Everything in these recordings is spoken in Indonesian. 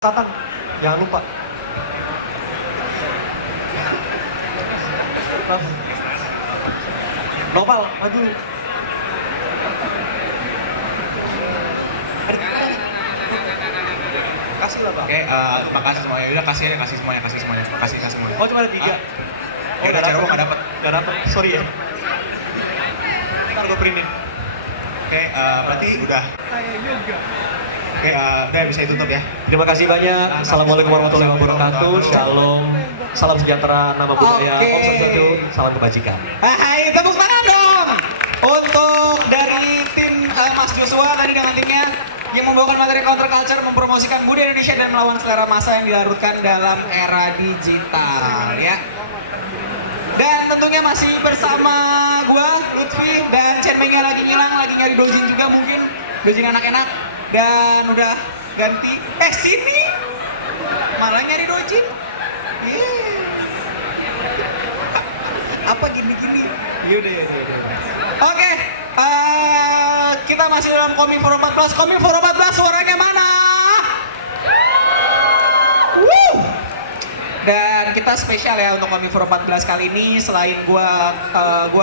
Tatang, jangan lupa. Nopal, maju. Kasih lah, Pak. Oke, terima kasih semuanya. Udah kasih semuanya. Kasih semuanya. Oh, cuma ada 3. Ya udah, cara gua nggak dapet. Nggak dapet, sorry ya. Ntar gue printin. Oke, berarti udah. Saya juga. Oke, udah bisa ditutup ya. Terima kasih banyak. Assalamualaikum warahmatullahi wabarakatuh. Shalom. Salam sejahtera, nama budaya. Oke. Om Swastiastu, salam kebajikan. Hai, tepuk tangan dong untuk dari tim Mas Joshua tadi dengan timnya yang membawakan materi counterculture, mempromosikan budaya Indonesia dan melawan selera massa yang dilarutkan dalam era digital ya. Dan tentunya masih bersama gua Lutfi dan Chen Mengnya lagi ngilang, lagi nyari dojin juga mungkin, dojin anak-anak dan udah ganti. Sini malah nyari dojin. Apa gini-gini? Yaudah. Oke, kita masih dalam Kominfo 14. Kominfo 14 suaranya mana? Woo! Dan kita spesial ya untuk Kominfo 14 kali ini. Selain gua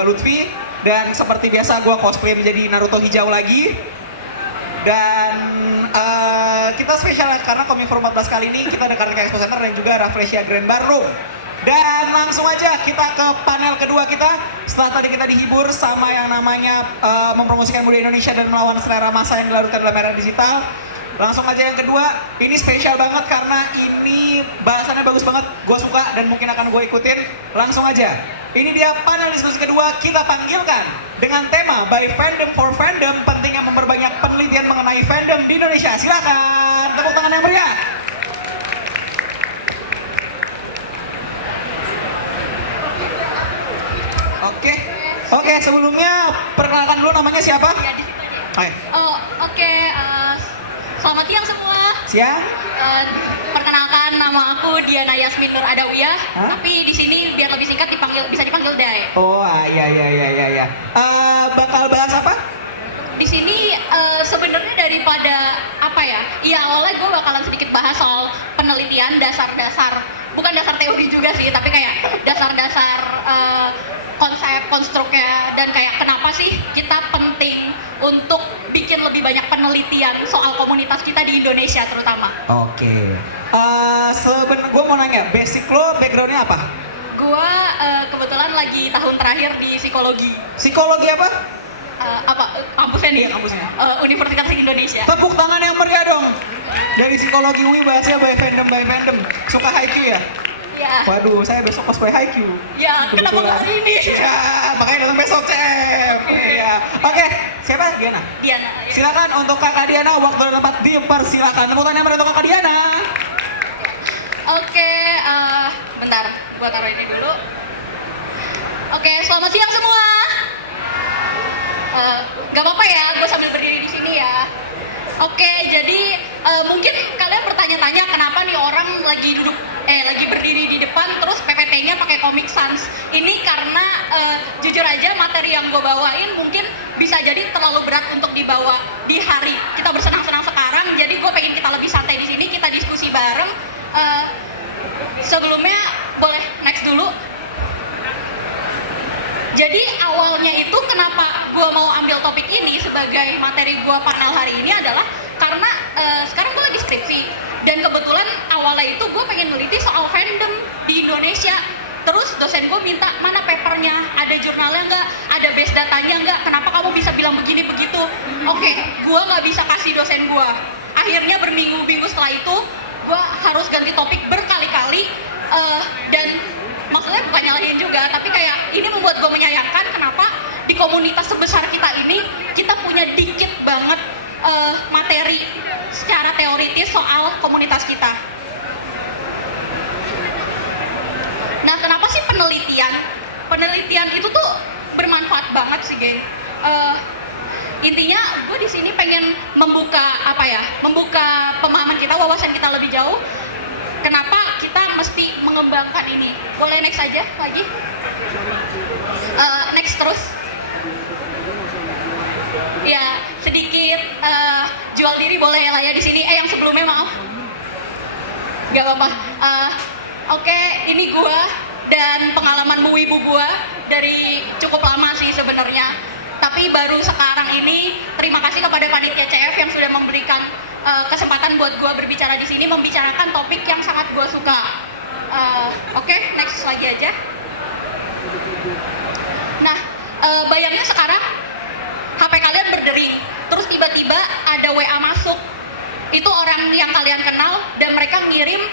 Lutfi dan seperti biasa gua cosplay menjadi Naruto hijau lagi. Dan kita spesial karena Kominfo 14 kali ini kita dekat ke Expo Center dan juga Rafflesia Grand Ballroom. Dan langsung aja kita ke panel kedua kita. Setelah tadi kita dihibur sama yang namanya mempromosikan budaya Indonesia dan melawan selera massa yang dilarutkan dalam era digital. Langsung aja yang kedua, ini spesial banget karena ini bahasannya bagus banget, gue suka dan mungkin akan gue ikutin. Langsung aja, ini dia panel diskusi kedua, kita panggilkan dengan tema By Fandom for Fandom, pentingnya memperbanyak penelitian mengenai fandom di Indonesia. Silakan, tepuk tangan yang meriah. Oke, sebelumnya perkenalkan dulu namanya siapa? Ya, di situ aja. Hai. Oke, selamat siang semua. Siang? Perkenalkan, nama aku Diana Yasmin Nur Adawiyah. Hah? Tapi di sini biar lebih singkat bisa dipanggil Day. Oh, iya. Bakal bahas apa? Di sini sebenarnya daripada apa ya? Iya, awalnya gue bakalan sedikit bahas soal penelitian dasar-dasar, bukan dasar teori juga sih, tapi kayak dasar-dasar konsep, konstruknya, dan kayak kenapa sih kita penting untuk bikin lebih banyak penelitian soal komunitas kita di Indonesia terutama. Oke. Sebenarnya gue mau nanya, basic lo backgroundnya apa? Gua kebetulan lagi tahun terakhir di psikologi. Psikologi apa? Kampusnya nih? Iya, kampusnya. Universitas Indonesia. Tepuk tangan yang meriah dong. Dari psikologi UI bahasnya by fandom. Suka Haikyuu ya? Iya. Waduh, saya besok cosplay Haikyuu. Ya, kenapa nggak hari ini? Ya, makanya datang besok, Cep. Iya. Oke, siapa? Diana. Diana. Ya. Silakan untuk Kakak Diana, waktu dan tempat dipersilakan. Tepuk tangan yang meriah untuk Kakak Diana. Oke, bentar, gua taruh ini dulu. Oke, selamat siang semua. Gak apa-apa ya, gue sambil berdiri di sini ya. Oke, jadi mungkin kalian bertanya-tanya kenapa nih orang lagi berdiri di depan terus PPT-nya pakai Comic Sans. Ini karena jujur aja materi yang gue bawain mungkin bisa jadi terlalu berat untuk dibawa di hari kita bersenang-senang sekarang. Jadi gue pengen kita lebih santai di sini, kita diskusi bareng. Sebelumnya boleh next dulu. Jadi awalnya itu kenapa gue mau ambil topik ini sebagai materi gue panel hari ini adalah karena sekarang gue lagi skripsi dan kebetulan awalnya itu gue pengen neliti soal fandom di Indonesia. Terus dosen gue minta mana papernya, ada jurnalnya nggak, ada base datanya nggak, kenapa kamu bisa bilang begini begitu. Oke, gue nggak bisa kasih dosen gue. Akhirnya berminggu-minggu setelah itu gue harus ganti topik berkali-kali dan maksudnya bukan nyalahin juga, tapi kayak ini membuat gue menyayangkan kenapa di komunitas sebesar kita ini kita punya dikit banget materi secara teoritis soal komunitas kita. Nah, kenapa sih penelitian? Penelitian itu tuh bermanfaat banget sih, geng. Intinya gue di sini pengen membuka membuka pemahaman kita, wawasan kita lebih jauh. Kenapa kita mesti mengembangkan ini? Boleh next aja lagi? Next terus. Ya, sedikit jual diri boleh lah ya di sini. Yang sebelumnya maaf. Gak apa-apa. Oke, ini gua dan pengalaman wibu gua dari cukup lama sih sebenarnya. Tapi baru sekarang ini terima kasih kepada panitia CF yang sudah memberikan kesempatan buat gua berbicara di sini, membicarakan topik yang sangat gua suka. Oke, next lagi aja. Nah, bayangin sekarang HP kalian berdering, terus tiba-tiba ada WA masuk. Itu orang yang kalian kenal dan mereka ngirim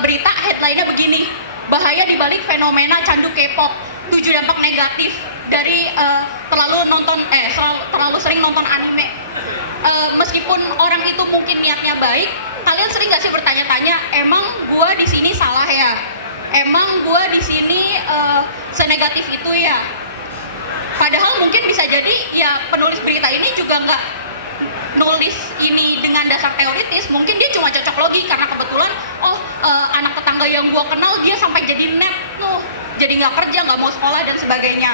berita headline-nya begini: bahaya dibalik fenomena candu K-pop, 7 dampak negatif dari terlalu sering nonton anime. Meskipun orang itu mungkin niatnya baik, kalian sering gak sih bertanya-tanya, emang gua di sini salah ya? Emang gua di sini senegatif itu ya? Padahal mungkin bisa jadi ya penulis berita ini juga nggak nulis ini dengan dasar teoritis, mungkin dia cuma cocok logi karena kebetulan anak tetangga yang gua kenal dia sampai jadi net jadi nggak kerja, nggak mau sekolah dan sebagainya.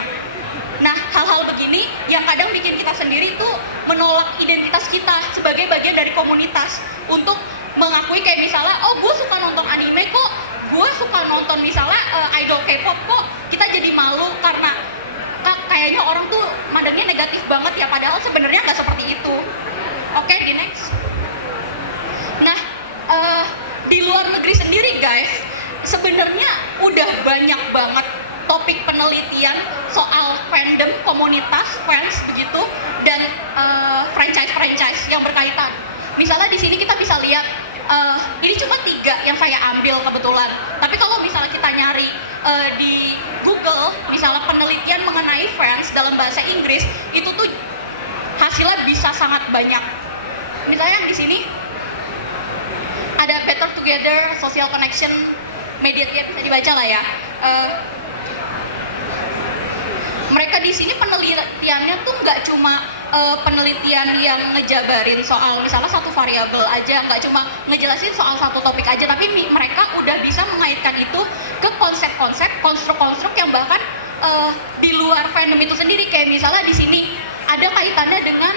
Nah, hal-hal begini yang kadang bikin kita sendiri tuh menolak identitas kita sebagai bagian dari komunitas untuk mengakui kayak misalnya, gue suka nonton anime kok, gue suka nonton misalnya idol K-pop kok, kita jadi malu karena kayaknya orang tuh mandangnya negatif banget ya, padahal sebenarnya nggak seperti itu. Oke, di next. Nah, di luar negeri sendiri guys, sebenarnya udah banyak banget topik penelitian soal fandom, komunitas, fans begitu, dan franchise-franchise yang berkaitan. Misalnya di sini kita bisa lihat, ini cuma 3 yang saya ambil kebetulan. Tapi kalau misalnya kita nyari di Google, misalnya penelitian mengenai fans dalam bahasa Inggris, itu tuh hasilnya bisa sangat banyak. Misalnya yang di sini ada Better Together, Social Connection, Media bisa dibaca lah ya. Mereka di sini penelitiannya tuh nggak cuma penelitian yang ngejabarin soal misalnya satu variabel aja, nggak cuma ngejelasin soal satu topik aja, tapi mereka udah bisa mengaitkan itu ke konsep-konsep, konstruk-konstruk yang bahkan di luar fandom itu sendiri. Kayak misalnya di sini ada kaitannya dengan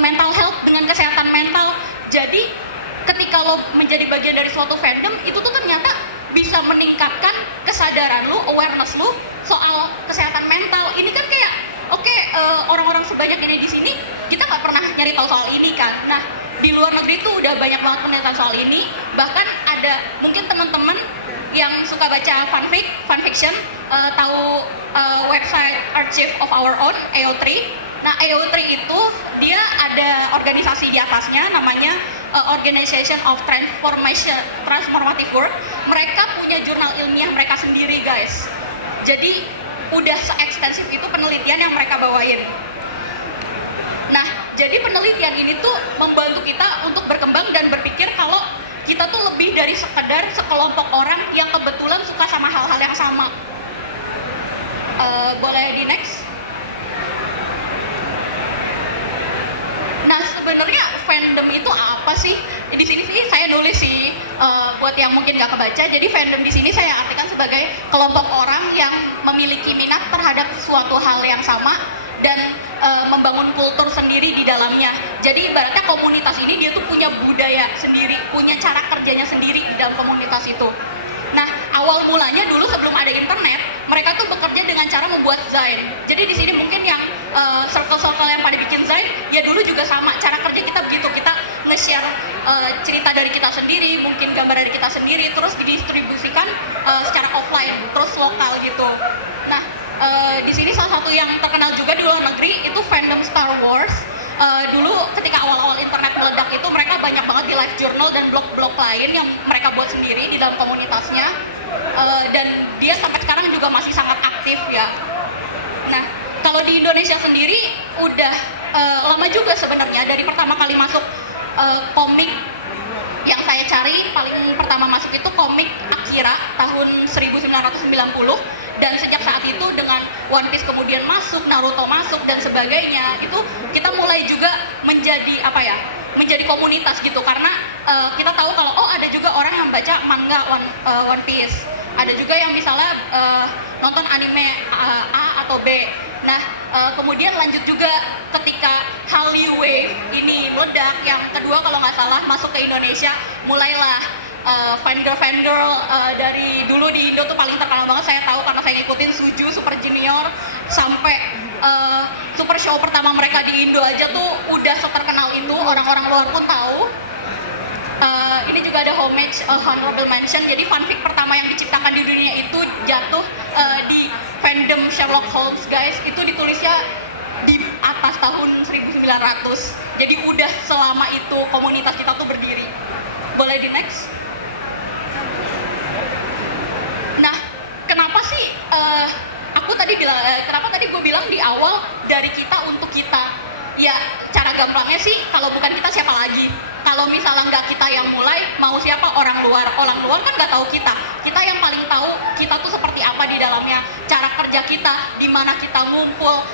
mental health, dengan kesehatan mental. Jadi ketika lo menjadi bagian dari suatu fandom, itu tuh ternyata bisa meningkatkan kesadaran lu, awareness lu soal kesehatan mental. Ini kan kayak, orang-orang sebanyak ini di sini, kita nggak pernah nyari tahu soal ini kan. Nah, di luar negeri tuh udah banyak banget penelitian soal ini. Bahkan ada mungkin teman-teman yang suka baca fanfiction, tahu website Archive of Our Own, AO3. Nah, AO3 itu dia ada organisasi di atasnya namanya Organization of Transformative Work. Mereka punya jurnal ilmiah mereka sendiri guys. Jadi udah se-ekstensif itu penelitian yang mereka bawain. Nah, jadi penelitian ini tuh membantu kita untuk berkembang dan berpikir kalau kita tuh lebih dari sekedar sekelompok orang yang kebetulan suka sama hal-hal yang sama. Boleh di next? Nah, sebenarnya fandom itu apa sih? Di sini sih saya nulis sih, buat yang mungkin nggak kebaca. Jadi fandom di sini saya artikan sebagai kelompok orang yang memiliki minat terhadap suatu hal yang sama dan membangun kultur sendiri di dalamnya. Jadi ibaratnya komunitas ini dia tuh punya budaya sendiri, punya cara kerjanya sendiri di dalam komunitas itu. Nah, awal mulanya dulu sebelum ada internet, mereka tuh bekerja dengan cara membuat Zain. Jadi di sini mungkin yang circle-circle yang pada bikin Zain, ya dulu juga sama. Cara kerja kita begitu, kita nge-share cerita dari kita sendiri, mungkin gambar dari kita sendiri, terus didistribusikan secara offline, terus lokal gitu. Nah, di sini salah satu yang terkenal juga di luar negeri itu fandom Star Wars. Dulu ketika awal-awal internet meledak itu mereka banyak banget di live journal dan blog-blog lain yang mereka buat sendiri di dalam komunitasnya, dan dia sampai sekarang juga masih sangat aktif ya. Nah, kalau di Indonesia sendiri udah lama juga sebenarnya. Dari pertama kali masuk komik yang saya cari, paling pertama masuk itu komik Akira tahun 1990. Dan sejak saat itu dengan One Piece kemudian masuk, Naruto masuk dan sebagainya, itu kita mulai juga menjadi menjadi komunitas gitu, karena kita tahu kalau ada juga orang yang baca manga One Piece, ada juga yang misalnya nonton anime A atau B. Nah, kemudian lanjut juga ketika Hallyu Wave ini meledak, yang kedua kalau nggak salah masuk ke Indonesia, mulailah fan-girl dari dulu di Indo tuh paling terkenal banget saya tahu karena saya ngikutin Suju, Super Junior, sampai super show pertama mereka di Indo aja tuh udah seterkenal itu, orang-orang luar pun tahu. Ini juga ada homage, honorable mention, jadi fanfic pertama yang diciptakan di dunia itu jatuh di fandom Sherlock Holmes guys, itu ditulisnya di atas tahun 1900, jadi udah selama itu komunitas kita tuh berdiri. Boleh di next? Nah, kenapa sih kenapa tadi gue bilang di awal dari kita untuk kita? Ya, cara gamblangnya sih kalau bukan kita siapa lagi? Kalau misalnya nggak kita yang mulai, mau siapa? Orang luar kan nggak tahu kita. Kita yang paling tahu kita tuh seperti apa di dalamnya, cara kerja kita, di mana kita ngumpul,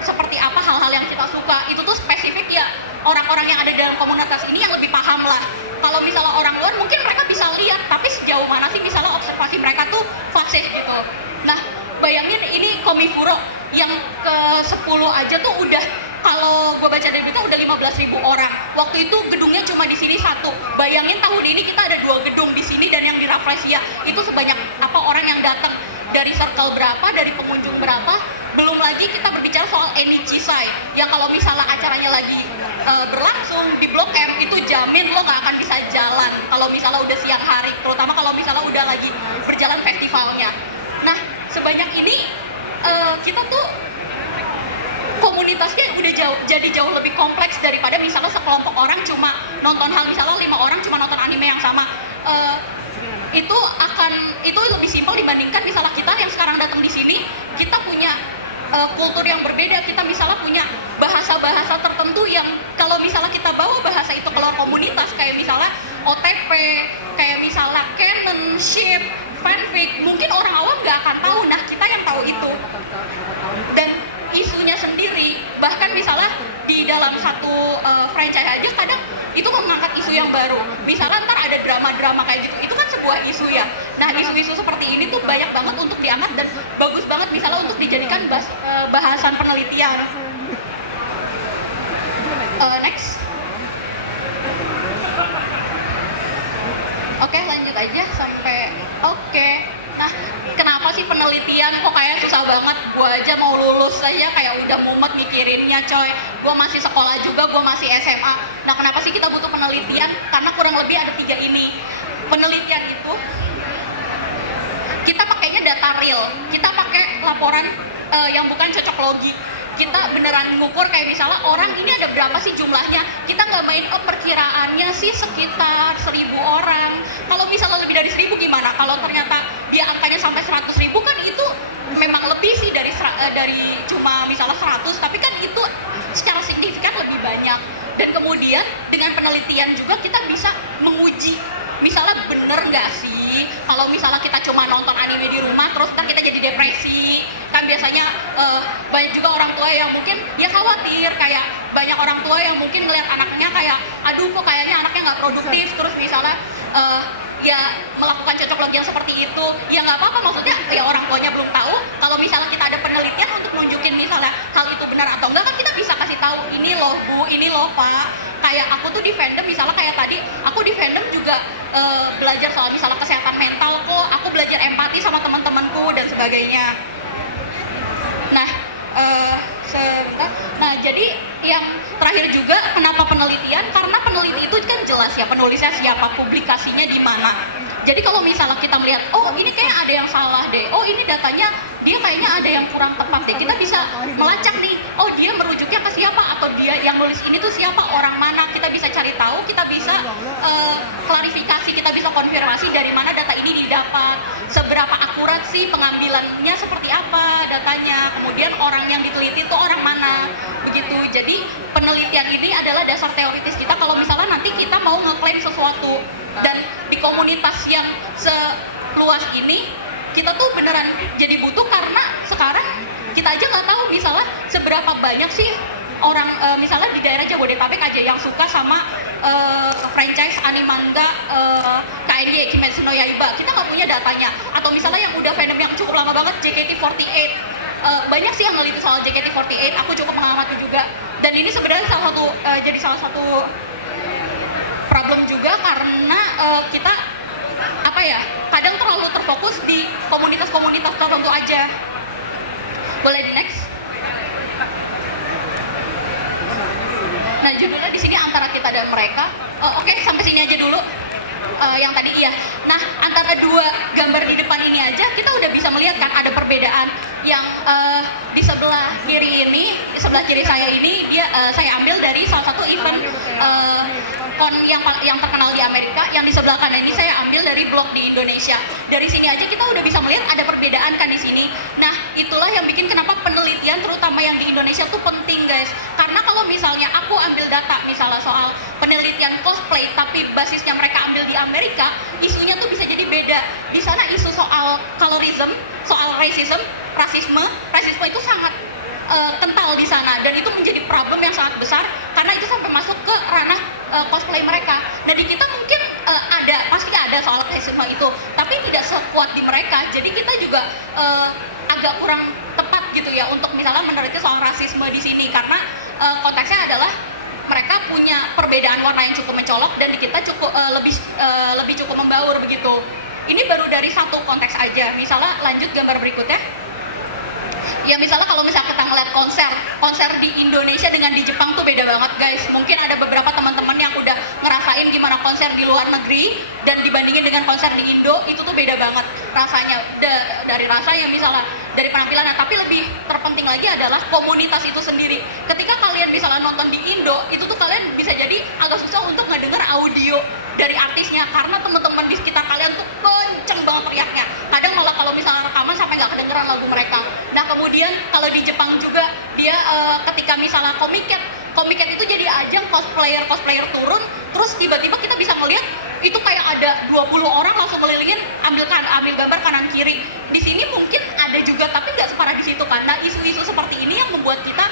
seperti apa hal-hal yang kita suka. Itu tuh spesifik ya orang-orang yang ada di dalam komunitas ini yang lebih paham lah. Kalau misalnya orang luar mungkin mereka bisa lihat, tapi sejauh mana sih misalnya observasi mereka tuh fase gitu. Nah, bayangin ini Komifuro yang ke-10 aja tuh udah, kalau gue baca dari berita udah 15.000 orang. Waktu itu gedungnya cuma di sini satu. Bayangin tahun ini kita ada 2 gedung di sini dan yang di Rafflesia itu sebanyak apa orang yang datang, dari circle berapa, dari pengunjung berapa. Belum lagi kita berbicara soal Enichisai yang kalau misalnya acaranya lagi berlangsung di Blok M itu jamin lo nggak akan bisa jalan kalau misalnya udah siang hari, terutama kalau misalnya udah lagi berjalan festivalnya. Nah, sebanyak ini kita tuh komunitasnya udah jadi jauh lebih kompleks daripada misalnya sekelompok orang cuma nonton hal, misalnya 5 orang cuma nonton anime yang sama. Itu lebih simpel dibandingkan misalnya kita yang sekarang datang di sini, kita punya kultur yang berbeda, kita misalnya punya bahasa-bahasa tertentu yang kalau misalnya kita bawa bahasa itu keluar komunitas, kayak misalnya OTP, kayak misalnya canon, ship, fanfic, mungkin orang awam nggak akan tahu. Nah, kita yang tahu itu. Dan isunya sendiri, bahkan misalnya di dalam satu franchise aja kadang itu mengangkat isu yang baru. Misalnya ntar ada drama-drama kayak gitu, itu kan sebuah isu ya. Nah, isu-isu seperti ini tuh banyak banget untuk diangkat dan bagus banget misalnya untuk dijadikan bahasan penelitian. Next. Oke, lanjut aja sampai Nah, kenapa sih penelitian kok kayak susah banget? Gue aja mau lulus aja kayak udah mumet mikirinnya coy. Gue masih sekolah juga, gue masih SMA. Nah, kenapa sih kita butuh penelitian? Karena kurang lebih ada 3 ini. Penelitian itu kita pakainya data real, kita pakai laporan yang bukan cocok logi. Kita beneran ngukur kayak misalnya orang ini ada berapa sih jumlahnya, kita nggak main perkiraannya sih sekitar 1.000 orang. Kalau misalnya lebih dari 1.000 gimana? Kalau ternyata dia angkanya sampai 100.000 kan itu memang lebih sih dari cuma misalnya 100, tapi kan itu secara signifikan lebih banyak. Dan kemudian dengan penelitian juga kita bisa menguji misalnya bener nggak sih kalau misalnya kita cuma nonton anime di rumah terus ntar kita jadi depresi. Kan biasanya banyak juga orang tua yang mungkin dia khawatir, kayak banyak orang tua yang mungkin ngeliat anaknya kayak aduh kok kayaknya anaknya nggak produktif, terus misalnya ya melakukan cocok logi yang seperti itu. Ya nggak apa-apa, maksudnya ya orang tuanya belum tahu. Kalau misalnya kita ada penelitian untuk nunjukin misalnya hal itu benar atau enggak, kan kita bisa kasih tahu ini loh bu, ini loh pak. Kayak aku tuh di fandom misalnya kayak tadi aku di fandom juga belajar soal misalnya kesehatan mental kok, aku belajar empati sama teman-temanku dan sebagainya. Nah, sebentar. Nah, jadi yang terakhir juga kenapa penelitian? Karena peneliti itu kan jelas ya penulisnya siapa, publikasinya di mana. Jadi kalau misalnya kita melihat, oh ini kayak ada yang salah deh, oh ini datanya dia kayaknya ada yang kurang tepat deh, kita bisa melacak nih, oh dia merujuknya ke siapa, atau dia yang nulis ini tuh siapa, orang mana, kita bisa cari tahu, kita bisa klarifikasi, kita bisa konfirmasi dari mana data ini didapat, seberapa akurat sih pengambilannya, seperti apa datanya, kemudian orang yang diteliti itu orang mana, begitu. Jadi penelitian ini adalah dasar teoritis kita kalau misalnya nanti kita mau ngeklaim sesuatu. Dan di komunitas yang seluas ini kita tuh beneran jadi butuh, karena sekarang kita aja nggak tahu misalnya seberapa banyak sih orang misalnya di daerah Jabodetabek aja yang suka sama franchise anime manga KNY, Kimetsu no Yaiba. Kita nggak punya datanya. Atau misalnya yang udah fandom yang cukup lama banget, JKT48. Banyak sih yang ngeliti soal JKT48, aku cukup mengamati juga. Dan ini sebenarnya jadi salah satu problem problem juga karena kita apa ya, kadang terlalu terfokus di komunitas-komunitas tertentu aja. Boleh di next? Nah, judulnya di sini antara kita dan mereka. Oke, sampai sini aja dulu. Yang tadi iya. Nah, antara dua gambar di depan ini aja kita udah bisa melihat kan ada perbedaan. Yang di sebelah kiri ini, sebelah kiri saya ini dia saya ambil dari salah satu event yang terkenal di Amerika. Yang di sebelah kanan ini saya ambil dari blog di Indonesia. Dari sini aja kita udah bisa melihat ada perbedaan kan di sini. Nah, itulah yang bikin kenapa penelitian terutama yang di Indonesia tuh penting, guys. Karena kalau misalnya aku ambil data misalnya soal penelitian cosplay tapi basisnya mereka ambil di Amerika, isunya tuh bisa jadi beda. Di sana isu soal colorism, soal rasisme itu sangat kental di sana dan itu menjadi problem yang sangat besar karena itu sampai masuk ke ranah cosplay mereka. Nah, di kita mungkin pasti ada soal rasisme itu, tapi tidak sekuat di mereka. Jadi kita juga agak kurang tepat gitu ya untuk misalnya meneliti soal rasisme di sini karena konteksnya adalah mereka punya perbedaan warna yang cukup mencolok dan di kita cukup lebih cukup membaur begitu. Ini baru dari satu konteks aja. Misalnya lanjut gambar berikutnya. Ya misalnya kalau misalnya kita ngeliat konser di Indonesia dengan di Jepang tuh beda banget, guys. Mungkin ada beberapa teman-teman yang udah ngerasain gimana konser di luar negeri dan dibandingin dengan konser di Indo itu tuh beda banget rasanya. Dari rasanya misalnya, dari penampilannya, tapi lebih terpenting lagi adalah komunitas itu sendiri. Ketika kalian misalnya nonton di Indo, itu tuh kalian bisa jadi agak susah untuk ngedenger audio dari artisnya karena teman-teman di sekitar kalian tuh kenceng banget teriaknya. Kadang malah kalau misalnya rekaman sampai nggak kedengeran lagu mereka. Nah, kemudian kalau di Jepang juga dia ketika misalnya Comiket itu jadi ajang cosplayer turun, terus tiba-tiba kita bisa ngeliat itu kayak ada 20 orang langsung ngelilingin ambil gambar kanan kiri. Di sini mungkin ada juga tapi nggak separah di situ kan. Nah, isu-isu seperti ini yang membuat kita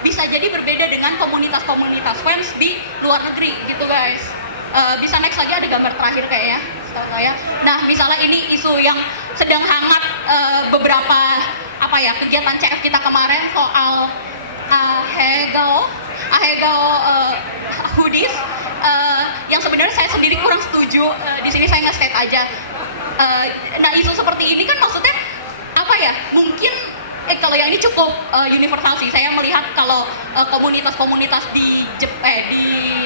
bisa jadi berbeda dengan komunitas-komunitas fans di luar negeri gitu, guys. Bisa next lagi, ada gambar terakhir kayaknya setahu saya. Nah, misalnya ini isu yang sedang hangat beberapa kegiatan CF kita kemarin soal Ahegao hoodies yang sebenarnya saya sendiri kurang setuju. Di sini saya nge-state aja. Nah, isu seperti ini kan maksudnya mungkin kalau yang ini cukup universal sih. Saya melihat kalau komunitas-komunitas di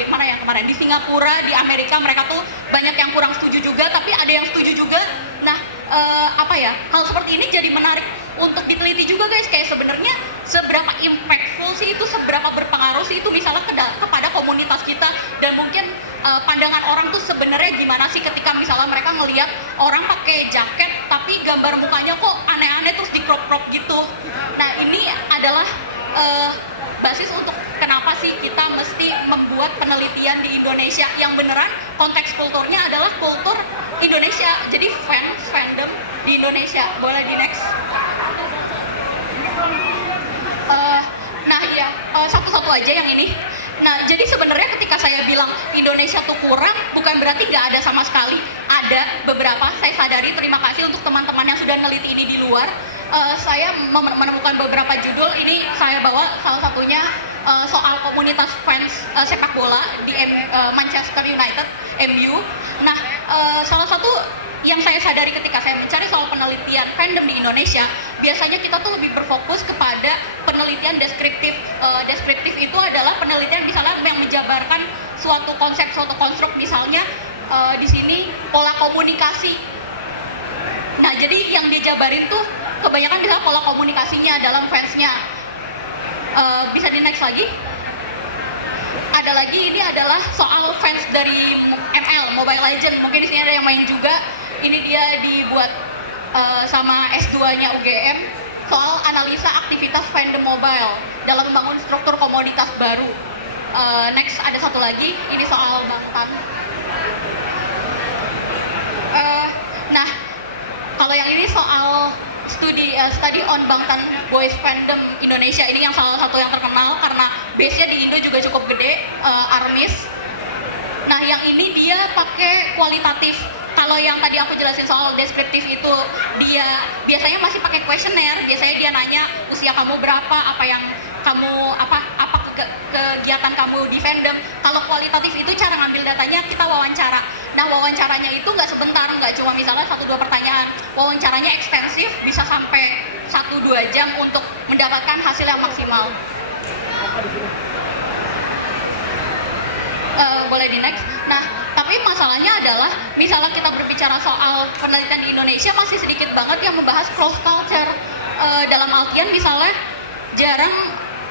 mana ya kemarin di Singapura, di Amerika, mereka tuh banyak yang kurang setuju juga, tapi ada yang setuju juga. Nah, hal seperti ini jadi menarik untuk diteliti juga, guys. Kayak sebenarnya seberapa impactful sih itu, seberapa berpengaruh sih itu misalnya kepada komunitas kita, dan mungkin pandangan orang tuh sebenarnya gimana sih ketika misalnya mereka ngelihat orang pakai jaket tapi gambar mukanya kok aneh-aneh terus di crop gitu. Nah, ini adalah basis untuk kenapa sih kita mesti membuat penelitian di Indonesia yang beneran konteks kulturnya adalah kultur Indonesia. Jadi fandom di Indonesia. Boleh di next. Satu-satu aja yang ini. Nah, jadi sebenarnya ketika saya bilang Indonesia tuh kurang, bukan berarti nggak ada sama sekali. Ada beberapa, saya sadari. Terima kasih untuk teman-teman yang sudah neliti ini di luar. Saya menemukan beberapa judul. Ini saya bawa salah satunya soal komunitas fans sepak bola di Manchester United, MU. Nah, salah satu yang saya sadari ketika saya mencari soal penelitian fandom di Indonesia, biasanya kita tuh lebih berfokus kepada penelitian deskriptif. Deskriptif itu adalah penelitian misalnya yang menjabarkan suatu konsep, suatu konstruk, misalnya di sini pola komunikasi. Nah, jadi yang dijabarin tuh kebanyakan misalnya pola komunikasinya dalam fansnya. Bisa di next lagi. Ada lagi, ini adalah soal fans dari ML, Mobile Legends. Mungkin di sini ada yang main juga. Ini dia dibuat sama S2-nya UGM soal analisa aktivitas fandom mobile dalam membangun struktur komoditas baru. Next, ada satu lagi, ini soal Bangtan. Nah, kalau yang ini soal study on Bangtan Boys Fandom Indonesia, ini yang salah satu yang terkenal karena base-nya di Indo juga cukup gede, ARMYS. Nah, yang ini dia pakai kualitatif. Kalau yang tadi aku jelasin soal deskriptif itu, dia biasanya masih pakai kuesioner. Biasanya dia nanya usia kamu berapa, apa yang kamu kegiatan kamu di fandom. Kalau kualitatif itu cara ngambil datanya kita wawancara. Nah wawancaranya itu nggak sebentar, nggak cuma misalnya 1-2 pertanyaan. Wawancaranya ekstensif, bisa sampai 1-2 jam untuk mendapatkan hasil yang maksimal. Boleh di next. Nah, tapi masalahnya adalah misalnya kita berbicara soal penelitian di Indonesia masih sedikit banget yang membahas cross culture. Dalam artian misalnya jarang,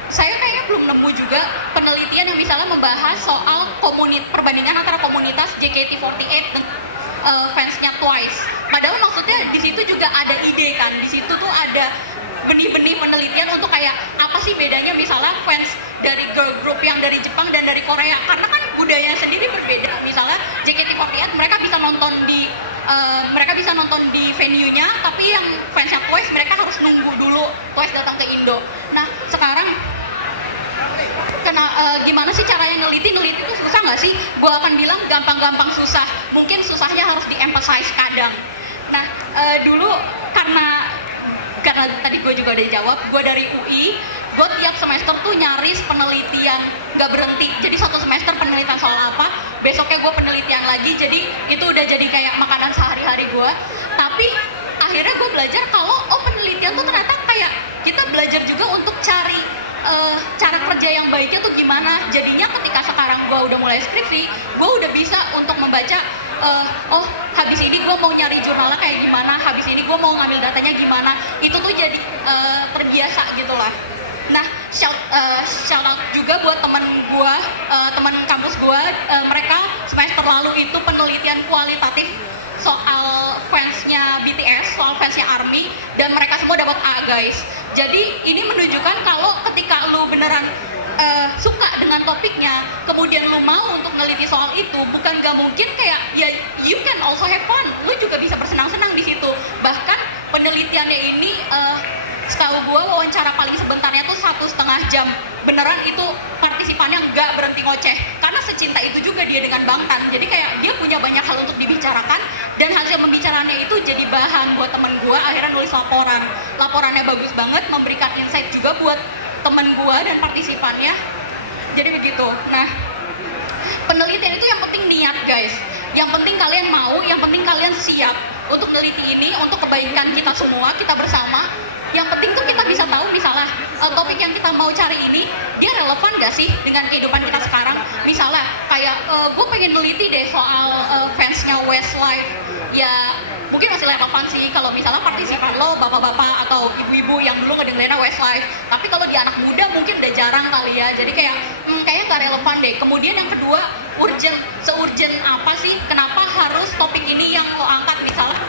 saya kayaknya belum nemu juga penelitian yang misalnya membahas soal perbandingan antara komunitas JKT48 dan fansnya Twice. Padahal maksudnya di situ juga ada ide kan, di situ tuh ada benih-benih penelitian untuk kayak apa sih bedanya misalnya fans dari girl group yang dari Jepang dan dari Korea, karena kan budayanya sendiri berbeda. Misalnya JKT48 mereka bisa nonton di venue-nya, tapi yang fansnya Twice mereka harus nunggu dulu Twice datang ke Indo. Nah sekarang gimana sih caranya neliti itu susah nggak sih? Gue akan bilang gampang-gampang susah, mungkin susahnya harus di-emphasize kadang. Nah dulu karena tadi gue juga udah jawab, gue dari UI, gue tiap semester tuh nyaris penelitian gak berhenti. Jadi satu semester penelitian soal apa, besoknya gue penelitian lagi, jadi itu udah jadi kayak makanan sehari-hari gue. Tapi akhirnya gue belajar kalau penelitian tuh ternyata kayak kita belajar juga untuk cari cara kerja yang baiknya tuh gimana. Jadinya ketika sekarang gue udah mulai skripsi, gue udah bisa untuk membaca habis ini gue mau nyari jurnalnya kayak gimana, habis ini gue mau ngambil datanya gimana. Itu tuh jadi terbiasa gitu lah. Nah shout out juga buat teman gue, teman kampus gue, mereka semester lalu itu penelitian kualitatif soal fansnya BTS, soal fansnya ARMY, dan mereka semua dapat A guys. Jadi ini menunjukkan kalau ketika lu beneran suka dengan topiknya, kemudian lu mau untuk neliti soal itu, bukan gak mungkin kayak ya you can also have fun, lu juga bisa bersenang-senang di situ. Bahkan penelitiannya ini setahu gue wawancara paling sebentarnya tuh 1,5 jam. Beneran itu partisipannya nggak berhenti ngoceh, karena secinta itu juga dia dengan Bangtan. Jadi kayak dia punya banyak hal untuk dibicarakan, dan hasil pembicaraannya itu jadi bahan buat temen gue akhirnya nulis laporan. Laporannya bagus banget, memberikan insight juga buat temen gue dan partisipannya. Jadi begitu. Nah penelitian itu yang penting niat guys, yang penting kalian mau, yang penting kalian siap untuk meneliti ini untuk kebaikan kita semua, kita bersama. Yang penting tuh kita bisa tahu misalnya topik yang kita mau cari ini dia relevan gak sih dengan kehidupan kita sekarang. Misalnya kayak gue pengen neliti deh soal fansnya Westlife, ya mungkin masih relevan sih kalau misalnya partisipan lo bapak-bapak atau ibu-ibu yang dulu ngedengerinnya Westlife. Tapi kalau di anak muda mungkin udah jarang kali ya, jadi kayak kayaknya gak relevan deh. Kemudian yang kedua, se-urgent apa sih, kenapa harus topik ini yang lo angkat. Misalnya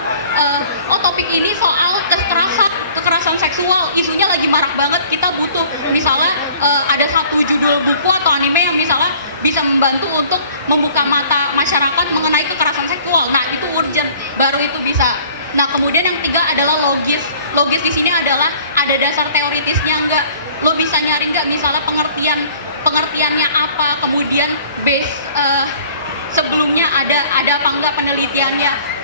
topik ini soal kekerasan seksual, isunya lagi marak banget, kita butuh misalnya ada satu judul buku atau anime yang misalnya bisa membantu untuk membuka mata masyarakat mengenai kekerasan seksual. Nah itu urgent, baru itu bisa. Nah kemudian yang ketiga adalah logis. Logis di sini adalah ada dasar teoritisnya enggak, lo bisa nyari nggak misalnya pengertiannya apa, kemudian base sebelumnya ada apa enggak penelitiannya.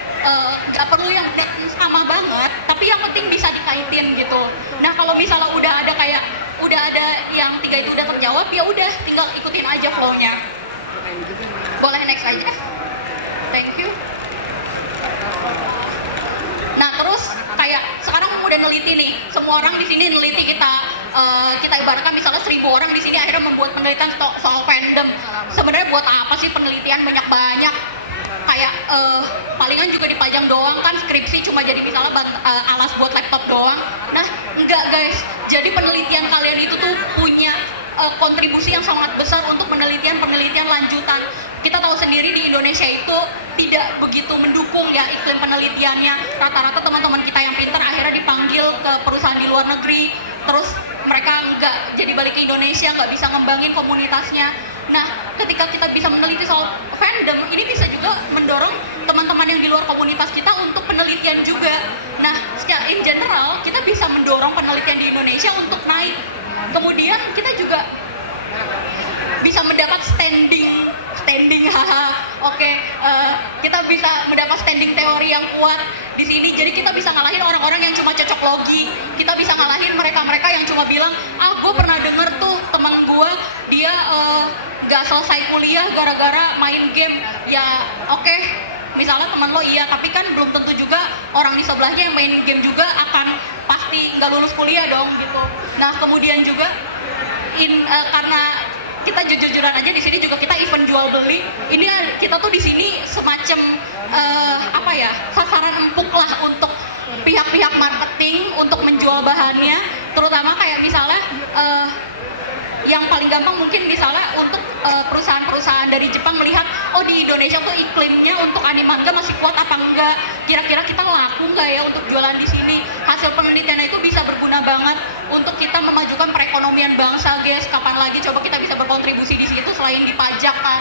Nggak perlu yang sama banget, tapi yang penting bisa dikaitin gitu. Nah kalau misalnya udah ada yang 3 itu udah terjawab, ya udah tinggal ikutin aja flow-nya. Boleh next aja. Thank you. Nah terus kayak sekarang udah neliti nih, semua orang di sini neliti, kita ibaratkan misalnya 1.000 orang di sini akhirnya membuat penelitian soal fandom. Sebenarnya buat apa sih penelitian banyak-banyak? Kayak palingan juga dipajang doang kan, skripsi cuma jadi misalnya alas buat laptop doang. Nah enggak guys, jadi penelitian kalian itu tuh punya kontribusi yang sangat besar untuk penelitian lanjutan. Kita tahu sendiri di Indonesia itu tidak begitu mendukung ya iklim penelitiannya. Rata-rata teman-teman kita yang pintar akhirnya dipanggil ke perusahaan di luar negeri, terus mereka nggak jadi balik ke Indonesia, nggak bisa ngembangin komunitasnya. Nah, ketika kita bisa meneliti soal fandom, ini bisa juga mendorong teman-teman yang di luar komunitas kita untuk penelitian juga. Nah, secara in general, kita bisa mendorong penelitian di Indonesia untuk naik. Kemudian kita juga bisa mendapat standing, haha. Oke, kita bisa mendapat standing teori yang kuat di sini. Jadi kita bisa ngalahin orang-orang yang cuma cocok logi. Kita bisa ngalahin mereka-mereka yang cuma bilang, gue pernah denger tuh teman gue dia nggak selesai kuliah gara-gara main game. Ya oke, misalnya teman lo iya, tapi kan belum tentu juga orang di sebelahnya yang main game juga akan pasti nggak lulus kuliah dong gitu. Nah kemudian juga karena kita jujur-jujuran aja di sini juga kita event jual beli. Ini kita tuh di sini semacam sasaran empuk lah untuk pihak-pihak marketing untuk menjual bahannya, terutama kayak misalnya yang paling gampang mungkin misalnya untuk perusahaan-perusahaan dari Jepang melihat di Indonesia tuh iklimnya untuk anime manga masih kuat apa enggak, kira-kira kita laku nggak ya untuk jualan di sini. Hasil penelitian itu bisa berguna banget untuk kita memajukan perekonomian bangsa, guys. Kapan lagi coba kita bisa berkontribusi di situ selain dipajak kan.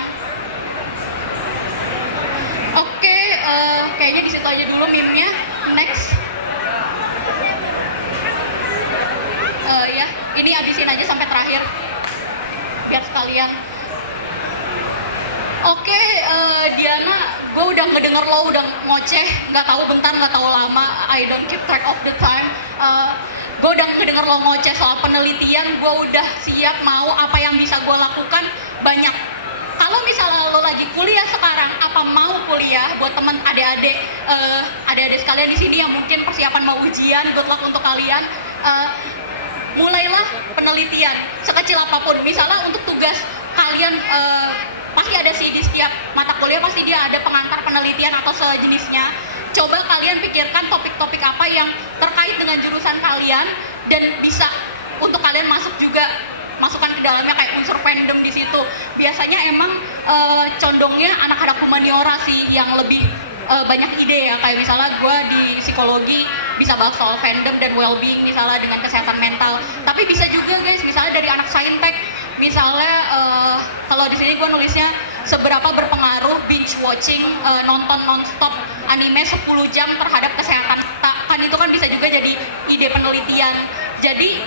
Oke, kayaknya di situ aja dulu meme-nya. Next. Ya, ini habisin aja sampai terakhir biar sekalian. Oke, Diana, gue udah ngedenger lo udah ngoceh, nggak tahu bentar, nggak tahu lama, I don't keep track of the time. Gue udah ngedenger lo ngoceh soal penelitian, gue udah siap mau apa yang bisa gue lakukan banyak. Kalau misalnya lo lagi kuliah sekarang, apa mau kuliah buat temen adik-adik sekalian di sini yang mungkin persiapan mau ujian, good luck untuk kalian. Mulailah penelitian sekecil apapun. Misalnya untuk tugas kalian pasti ada sih di setiap mata kuliah pasti dia ada pengantar penelitian atau sejenisnya. Coba kalian pikirkan topik-topik apa yang terkait dengan jurusan kalian dan bisa untuk kalian masukkan ke dalamnya kayak unsur fandom di situ. Biasanya emang condongnya anak-anak humaniora sih yang lebih banyak ide ya, kayak misalnya gue di psikologi bisa bahas soal fandom dan well-being misalnya dengan kesehatan mental. Tapi bisa juga guys, misalnya dari anak saintek, misalnya kalau di sini gue nulisnya seberapa berpengaruh binge watching, nonton non-stop anime 10 jam terhadap kesehatan mata. Kan itu kan bisa juga jadi ide penelitian. Jadi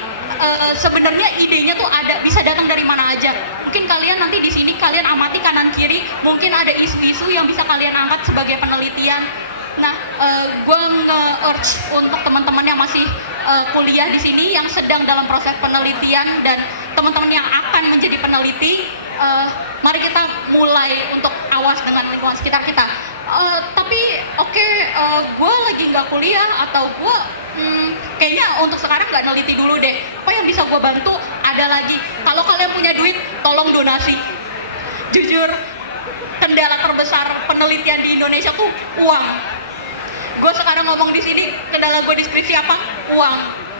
sebenarnya idenya tuh bisa datang dari mana aja. Mungkin kalian nanti di sini kalian amati kanan kiri, mungkin ada isu-isu yang bisa kalian angkat sebagai penelitian. Nah, gue nge-urge untuk teman-teman yang masih kuliah di sini yang sedang dalam proses penelitian dan teman-teman yang akan menjadi peneliti, mari kita mulai untuk awas dengan lingkungan sekitar kita. Tapi gue lagi nggak kuliah atau gue kayaknya untuk sekarang nggak neliti dulu deh. Apa yang bisa gue bantu? Ada lagi. Kalau kalian punya duit, tolong donasi. Jujur, kendala terbesar penelitian di Indonesia tuh uang. Gue sekarang ngomong di sini, kendala gue di skripsi apa? Uang.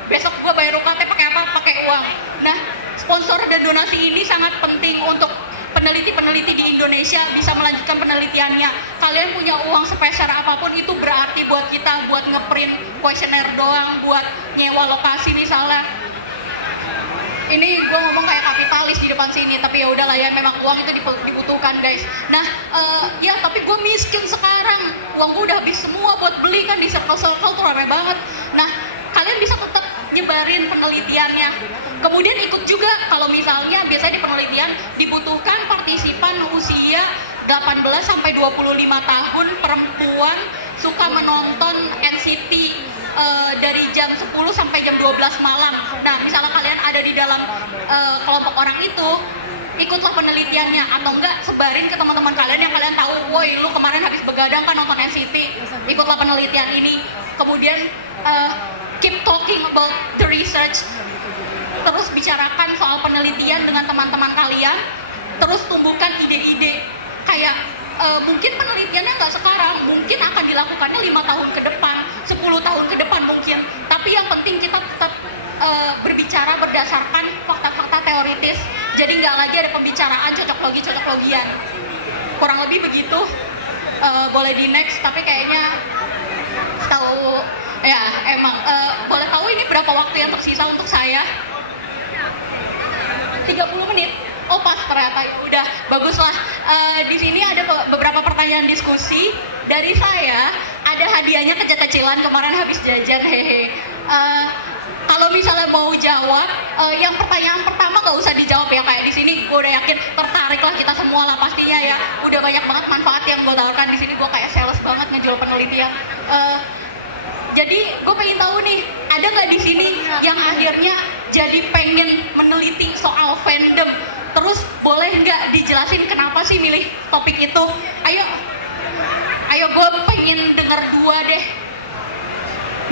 Besok gue bayar UKT pakai apa? Pakai uang. Nah, sponsor dan donasi ini sangat penting untuk peneliti-peneliti di Indonesia bisa melanjutkan penelitiannya. Kalian punya uang sepeser apapun itu berarti buat kita, buat ngeprint kuesioner doang, buat nyewa lokasi misalnya. Ini gue ngomong kayak kapitalis di depan sini, tapi ya udahlah ya, memang uang itu dibutuhkan guys. Nah, ya tapi gue miskin sekarang, uang gue udah habis semua buat beli kan di circle-circle tuh rame banget. Nah, kalian bisa tetap nyebarin penelitiannya. Kemudian ikut juga kalau misalnya biasanya di penelitian dibutuhkan partisipan usia 18 sampai 25 tahun, perempuan, suka menonton NCT dari jam 10 sampai jam 12 malam. Nah, misalnya kalian ada di dalam kelompok orang itu, ikutlah penelitiannya atau enggak sebarin ke teman-teman kalian yang kalian tahu, woi lu kemarin habis begadang kan nonton NCT, ikutlah penelitian ini. Kemudian keep talking about the research, terus bicarakan soal penelitian dengan teman-teman kalian, terus tumbuhkan ide-ide kayak mungkin penelitiannya nggak sekarang, mungkin akan dilakukannya 5 tahun ke depan, 10 tahun ke depan mungkin, tapi yang penting kita tetap berbicara berdasarkan fakta-fakta teoritis, jadi nggak lagi ada pembicaraan cocok-logian. Kurang lebih begitu. Boleh di next, tapi kayaknya tahu ya emang boleh tahu ini berapa waktu yang tersisa untuk saya? 30 menit. Oh pas ternyata, udah bagus lah. Di sini ada beberapa pertanyaan diskusi dari saya. Ada hadiahnya kecil-kecilan kemarin habis jajan, hehe. Kalau misalnya mau jawab, yang pertanyaan pertama nggak usah dijawab ya, kayak di sini gue udah yakin tertarik lah kita semua lah pastinya ya. Udah banyak banget manfaat yang gue tawarkan di sini, gue kayak sales banget ngejual penelitian. Jadi gue pengen tahu nih, ada nggak di sini yang akhirnya jadi pengen meneliti soal fandom? Terus boleh nggak dijelasin kenapa sih milih topik itu? Ayo gue pengen dengar dua deh.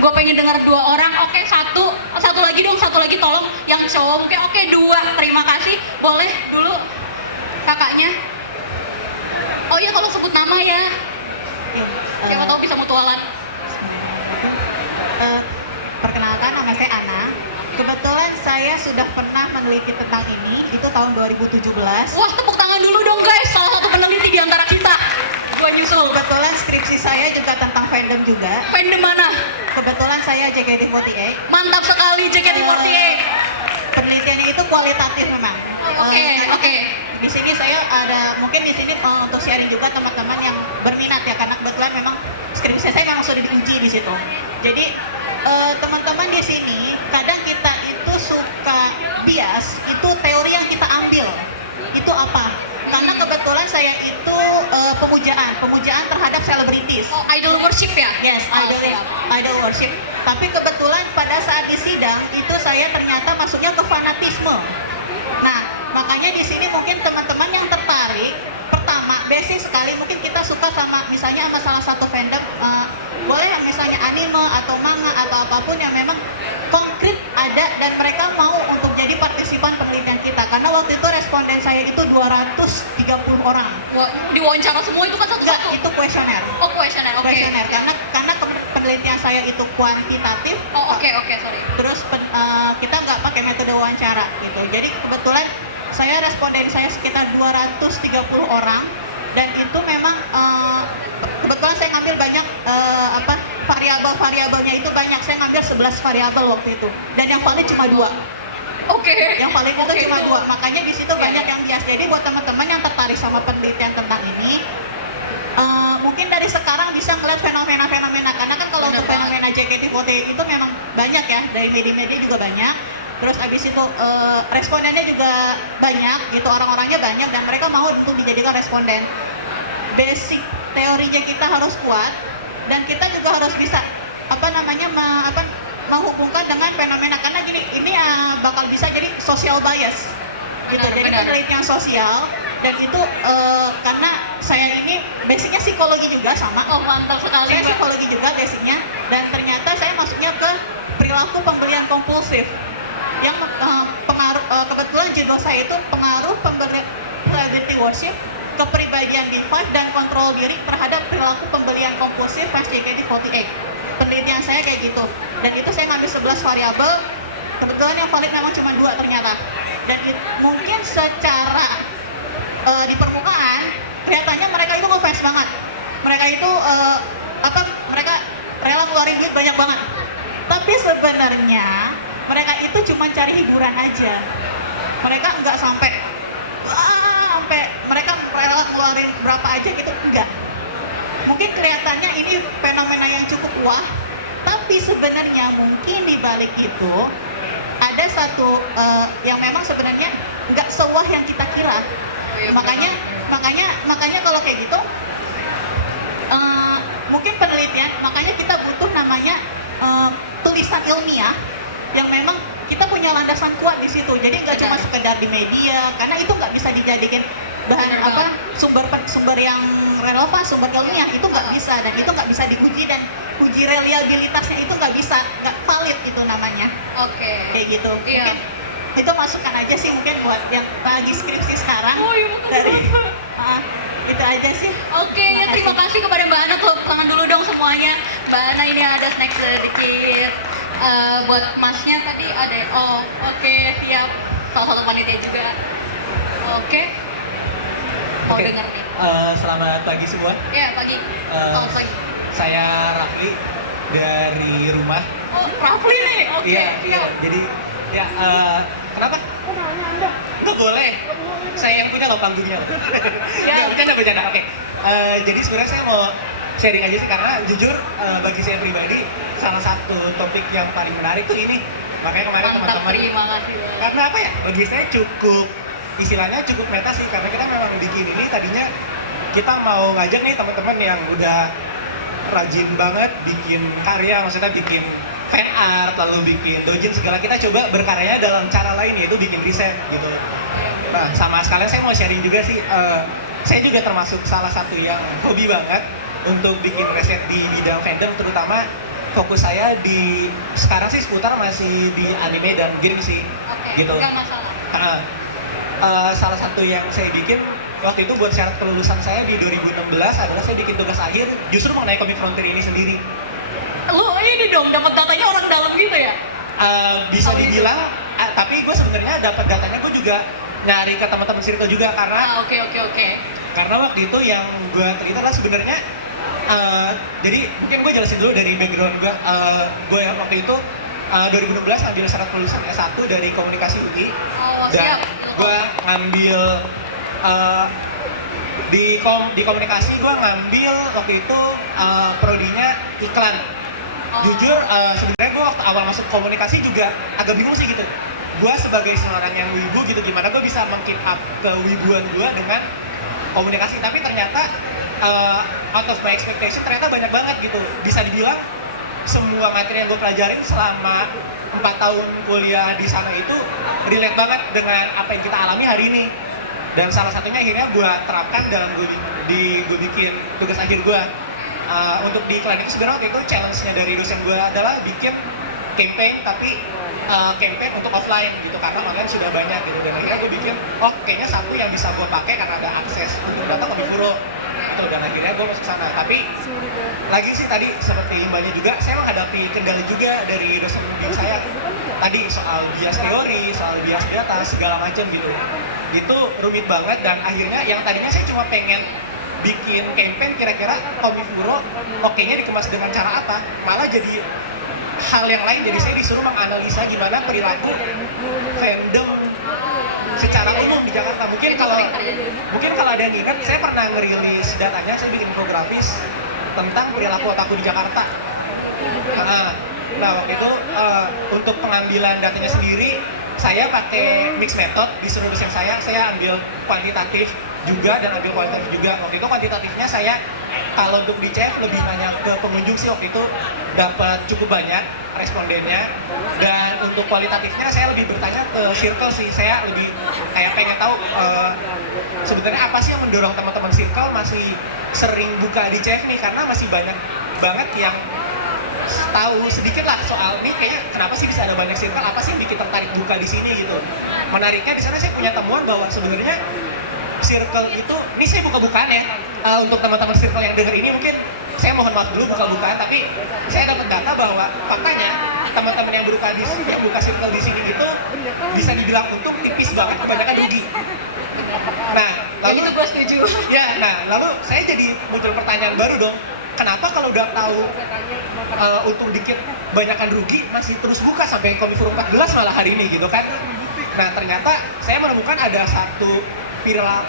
Gue pengen dengar dua orang. Oke, satu lagi dong, satu lagi tolong yang cowok. Oke, dua. Terima kasih. Boleh dulu kakaknya. Oh iya, kalau sebut nama ya. Siapa tahu bisa mutualan. Perkenalkan, nama saya Ana. Kebetulan saya sudah pernah meneliti tentang ini, itu tahun 2017. Wah, tepuk tangan dulu dong guys, salah satu peneliti di antara kita. Gua nyusul. Kebetulan skripsi saya juga tentang fandom juga. Fandom mana? Kebetulan saya JKT48. Mantap sekali JKT48. Penelitiannya itu kualitatif memang. Oke. Di sini saya ada, mungkin di sini untuk sharing juga teman-teman yang berminat ya, karena kebetulan memang skripsi saya memang sudah diuji di situ. Jadi teman-teman di sini kadang kita itu suka bias, itu teori yang kita ambil itu apa? Karena kebetulan saya itu pemujaan terhadap selebritis. Oh, idol worship ya? Yes, idol worship. Tapi kebetulan pada saat di sidang itu saya ternyata masuknya ke fanatisme. Nah, makanya di sini mungkin teman-teman yang tertarik, pertama basic sekali mungkin kita suka sama misalnya sama salah satu fandom, boleh misalnya anime atau manga atau apapun yang memang konkret ada dan mereka mau untuk jadi partisipan penelitian kita. Karena waktu itu responden saya itu 230 orang. Wah, diwawancara semua itu kan Enggak, satu-satu? itu kuesioner. Oh, kuesioner, oke. Kuesioner, karena penelitian saya itu kuantitatif. Oh, oke, sorry. Terus kita nggak pakai metode wawancara gitu. Jadi kebetulan responden saya sekitar 230 orang dan itu memang kebetulan saya ngambil banyak variabel-variabelnya itu banyak. Saya ngambil 11 variabel waktu itu dan yang valid cuma 2. Oke. Yang paling itu cuma itu. 2. Makanya di situ banyak yang bias. Jadi buat teman-teman yang tertarik sama penelitian tentang ini, mungkin dari sekarang bisa ngeliat fenomena-fenomena, karena kan kalau untuk fenomena JKT48 itu memang banyak ya, dari media-media juga banyak. Terus abis itu respondennya juga banyak, gitu, orang-orangnya banyak dan mereka mau untuk dijadikan responden. Basic teorinya kita harus kuat dan kita juga harus bisa menghubungkan dengan fenomena, karena gini, ini bakal bisa jadi social bias gitu. Jadi penelitian sosial dan itu karena saya ini basicnya psikologi juga sama. Oh, mantap sekali. Saya Mbak. psikologi juga basicnya dan ternyata saya masuknya ke perilaku pembelian kompulsif yang kebetulan judul saya itu pengaruh celebrity worship, kepribadian device dan kontrol diri terhadap perilaku pembelian kompulsif fans JKT48. Penelitian saya kayak gitu dan itu saya ngambil 11 variabel. Kebetulan yang valid memang cuma 2 ternyata. Dan mungkin secara di permukaan kelihatannya mereka itu ngefans banget. Mereka itu mereka rela ngeluarin duit banyak banget. Tapi sebenarnya mereka itu cuma cari hiburan aja. Mereka nggak sampai mereka rela ngeluarin berapa aja gitu, enggak. Mungkin kelihatannya ini fenomena yang cukup wah, tapi sebenarnya mungkin di balik itu ada satu yang memang sebenarnya nggak sewah yang kita kira. Makanya kalau kayak gitu mungkin penelitian, makanya kita butuh namanya tulisan ilmiah yang memang kita punya landasan kuat di situ. Jadi nggak cuma sekedar di media, karena itu nggak bisa dijadikan bahan sumber yang relevan, sumber ilmiah itu nggak bisa, dan itu nggak bisa diuji, dan uji reliabilitasnya itu nggak bisa, nggak valid itu namanya. Oke. Kayak gitu. Iya. Mungkin itu masukan aja sih mungkin buat yang lagi skripsi sekarang. Oh, iya, Dari itu aja sih. Oke, ya terima kasih kepada Mbak Ana. Tepuk tangan dulu dong semuanya. Mbak Ana ini ada snack sedikit. Buat masnya tadi ada. Oh, oke, siap. Salah satu panitia juga. Oke. Mau Oke. denger nih. Selamat pagi semua. Ya, pagi. Selamat pagi. Saya Rafli dari rumah. Oh, Rafli nih. Oke, Iya, siap. jadi ya kenapa? Nggak boleh. Saya yang punya loh panggungnya. Ya, bercanda. Oke. Jadi sebenarnya saya mau sharing aja sih, karena jujur bagi saya pribadi salah satu topik yang paling menarik tuh ini. Makanya kemarin Mantap, teman-teman, terima kasih. karena apa ya, bagi saya istilahnya cukup meta sih, karena kita memang bikin ini tadinya kita mau ngajak nih teman-teman yang udah rajin banget bikin karya, maksudnya bikin fan art, lalu bikin dojin segala. Kita coba berkaryanya dalam cara lain, yaitu bikin riset gitu. Nah, sama sekalian saya mau sharing juga sih, saya juga termasuk salah satu yang hobi banget untuk bikin riset di bidang fandom, terutama fokus saya di sekarang sih seputar masih di anime dan game sih. Oke, Gitu. nggak masalah. Salah satu yang saya bikin waktu itu buat syarat kelulusan saya di 2016 adalah saya bikin tugas akhir justru mengenai Comic Frontier ini sendiri. Lu ini dong dapat datanya orang dalam gitu ya? Bisa dibilang, tapi gue sebenarnya dapat datanya gue juga nyari ke teman-teman circle juga karena Oke. karena waktu itu yang gue teliti adalah sebenarnya jadi mungkin gue jelasin dulu dari background gue. Gue waktu itu 2016 ambil syarat kelulusan S1 dari komunikasi UI. Oh, Dan siap. gue ngambil di komunikasi gue ngambil waktu itu prodinya iklan. Jujur sebenarnya gue waktu awal masuk komunikasi juga agak bingung sih gitu. Gue sebagai seorang yang wibu gitu, gimana gue bisa meng-keep up kewibuan gue dengan komunikasi, tapi ternyata out of my expectation ternyata banyak banget gitu. Bisa dibilang semua materi yang gue pelajarin selama 4 tahun kuliah di sana itu relate banget dengan apa yang kita alami hari ini. Dan salah satunya akhirnya gue terapkan dalam gue bikin tugas akhir gue. Untuk di iklan itu sebenarnya waktu itu challenge-nya dari dosen gue adalah bikin campaign, tapi campaign untuk offline gitu, karena online sudah banyak gitu. Dan akhirnya gue bikin, kayaknya satu yang bisa gue pakai karena ada akses untuk data Komifuro gitu. Dan akhirnya gue masuk sana. Tapi lagi sih tadi seperti limbahnya juga, saya menghadapi kendala juga dari dosen pembimbing saya. Tadi soal bias teori, soal bias data, segala macam gitu. Itu rumit banget, dan akhirnya yang tadinya saya cuma pengen bikin campaign kira-kira Komifuro oke-nya dikemas dengan cara apa, malah jadi hal yang lain. Jadi saya disuruh menganalisa gimana perilaku fandom secara umum di Jakarta. Mungkin kalau ada yang ingat, saya pernah ngerilis datanya, saya bikin infografis tentang perilaku otaku di Jakarta. Nah waktu itu untuk pengambilan datanya sendiri saya pakai mix method. Disuruh dosen saya ambil kuantitatif juga dan ambil kualitatif juga. Waktu itu kuantitatifnya saya kalau untuk di CF lebih nanya ke pengunjung sih, waktu itu dapat cukup banyak respondennya. Dan untuk kualitatifnya saya lebih bertanya ke circle sih. Saya lebih kayak pengen tahu sebenarnya apa sih yang mendorong teman-teman circle masih sering buka di CF nih, karena masih banyak banget yang tahu sedikit lah soal nih, kayaknya kenapa sih bisa ada banyak circle, apa sih yang bikin tertarik buka di sini gitu. Menariknya di sana saya punya temuan bahwa sebenarnya circle itu, ini saya buka-bukaan ya, untuk teman-teman circle yang denger ini mungkin saya mohon maaf dulu buka-bukaan, tapi saya dapat data bahwa faktanya teman-teman yang buka circle di sini itu bisa dibilang untung tipis banget, kebanyakan rugi. Nah, lalu itu gue setuju. Ya, nah lalu saya jadi muncul pertanyaan baru dong. Kenapa kalau udah tahu untung dikit, banyakan rugi, masih terus buka sampai Komifuro 14 malah hari ini gitu kan? Nah ternyata saya menemukan ada satu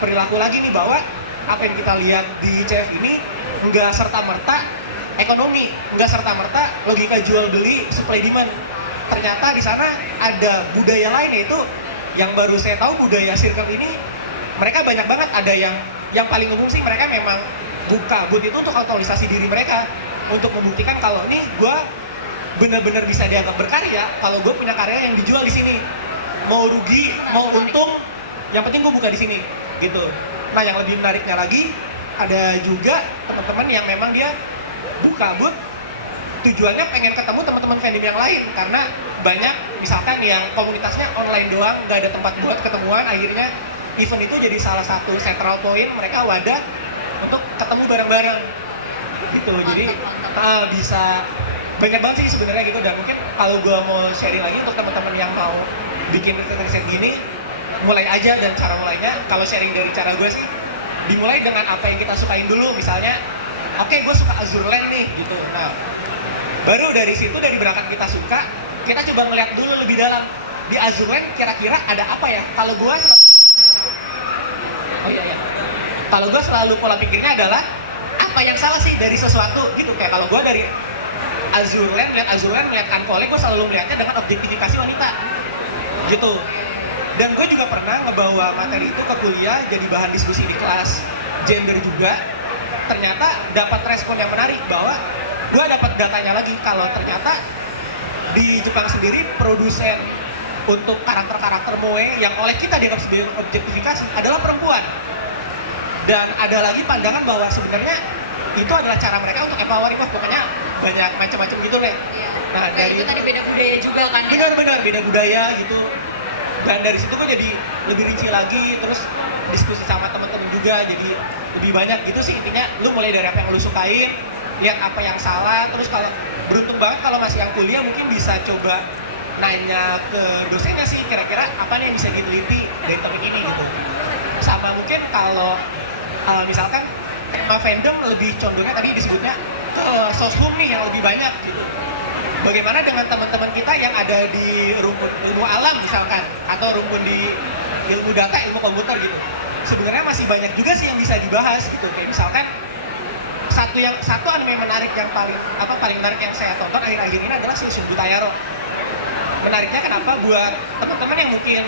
perilaku lagi nih, bahwa apa yang kita lihat di CF ini nggak serta-merta ekonomi, nggak serta-merta logika jual beli supply demand. Ternyata di sana ada budaya lain, yaitu yang baru saya tahu budaya circle ini mereka banyak banget. Ada yang paling umum sih, mereka memang buka booth itu untuk aktualisasi diri mereka, untuk membuktikan kalau nih gue benar-benar bisa dianggap berkarya kalau gue punya karya yang dijual di sini. Mau rugi, mau untung, yang penting gue buka di sini gitu. Nah yang lebih menariknya lagi, ada juga teman-teman yang memang dia buka booth tujuannya pengen ketemu teman-teman fandom yang lain, karena banyak misalkan yang komunitasnya online doang, nggak ada tempat buat ketemuan. Akhirnya event itu jadi salah satu central point mereka, wadah untuk ketemu bareng-bareng gitu. Jadi bisa banyak banget sih sebenarnya gitu. Dan mungkin kalau gue mau sharing lagi untuk teman-teman yang mau bikin riset gini, mulai aja. Dan cara mulainya, kalau sharing dari cara gue sih, dimulai dengan apa yang kita sukain dulu. Misalnya, oke, gue suka Azurland nih gitu. Nah, baru dari situ, dari berangkat kita suka, kita coba ngeliat dulu lebih dalam di Azurland kira-kira ada apa ya. Kalau gue kalau gue selalu pola pikirnya adalah apa yang salah sih dari sesuatu gitu. Kayak kalau gue dari Azurland, melihat Ankole, gue selalu melihatnya dengan objektifikasi wanita gitu. Dan gue juga pernah ngebawa materi itu ke kuliah, jadi bahan diskusi di kelas gender juga. ternyata dapat respon yang menarik bahwa gue dapat datanya lagi kalau ternyata di Jepang sendiri produsen untuk karakter-karakter moe yang oleh kita dianggap sebagai objektifikasi adalah perempuan. Dan ada lagi pandangan bahwa sebenarnya itu adalah cara mereka untuk empowering, wah pokoknya banyak macam-macam gitu deh. Iya. Nah Dan dari itu tadi beda budaya juga kan ya. benar-benar beda budaya gitu. Dan dari situ gue jadi lebih rinci lagi, terus diskusi sama temen-temen juga jadi lebih banyak gitu sih intinya. Lu mulai dari apa yang lu sukain, lihat apa yang salah, terus kalau beruntung banget kalau masih yang kuliah mungkin bisa coba nanya ke dosennya sih kira-kira apa nih yang bisa diteliti dari topik ini gitu. Sama mungkin kalau misalkan tema fandom lebih condongnya tadi disebutnya ke soshum nih yang lebih banyak gitu. Bagaimana dengan teman-teman kita yang ada di rumpun ilmu alam misalkan atau rumpun di ilmu data, ilmu komputer gitu. Sebenarnya masih banyak juga sih yang bisa dibahas gitu. Kayak misalkan satu anime menarik yang paling menarik yang saya tonton akhir-akhir ini adalah Shujin Butayaro. Menariknya kenapa buat teman-teman yang mungkin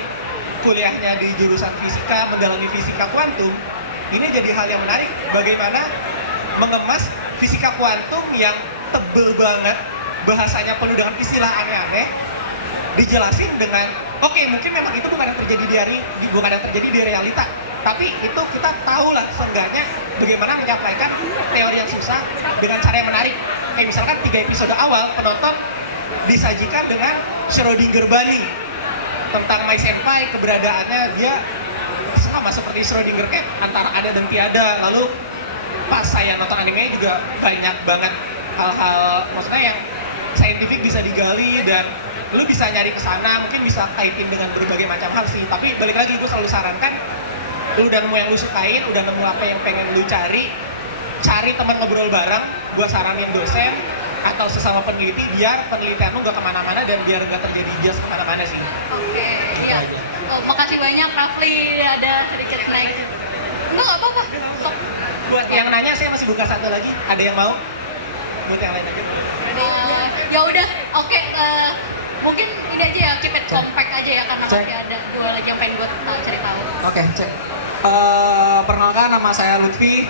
kuliahnya di jurusan fisika, mendalami fisika kuantum, ini jadi hal yang menarik bagaimana mengemas fisika kuantum yang tebel banget, bahasanya penuh dengan istilah aneh-aneh, dijelasin dengan oke, mungkin memang itu bukan yang terjadi di realita, tapi itu kita tahu lah seenggaknya bagaimana menyampaikan teori yang susah dengan cara yang menarik. Kayak misalkan 3 episode awal penonton disajikan dengan Schrödinger Bunny tentang My Senpai, keberadaannya dia sama seperti Schrödinger cat antara ada dan tiada. Lalu pas saya nonton animenya juga banyak banget hal-hal maksudnya yang saintifik bisa digali dan lu bisa nyari ke sana, mungkin bisa kaitin dengan berbagai macam hal sih. Tapi balik lagi gue selalu sarankan lu udah nemu yang lu sukain, udah nemu apa yang pengen lu cari teman ngobrol bareng. Gue saranin dosen atau sesama peneliti biar penelitian lu gak kemana-mana dan biar gak terjadi bias kemana-mana sih. Oke, iya. Oh, makasih banyak Rafli, ada sedikit snack. Enggak apa-apa. Sok. Buat yang nanya saya masih buka satu lagi, ada yang mau? Buat yang lain aja. Ya udah, oke. Mungkin ini aja ya, keep it compact aja ya karena Cek. masih ada 2 lagi yang pengen gue cari tahu. Oke, cek. Perkenalkan nama saya Lutfi.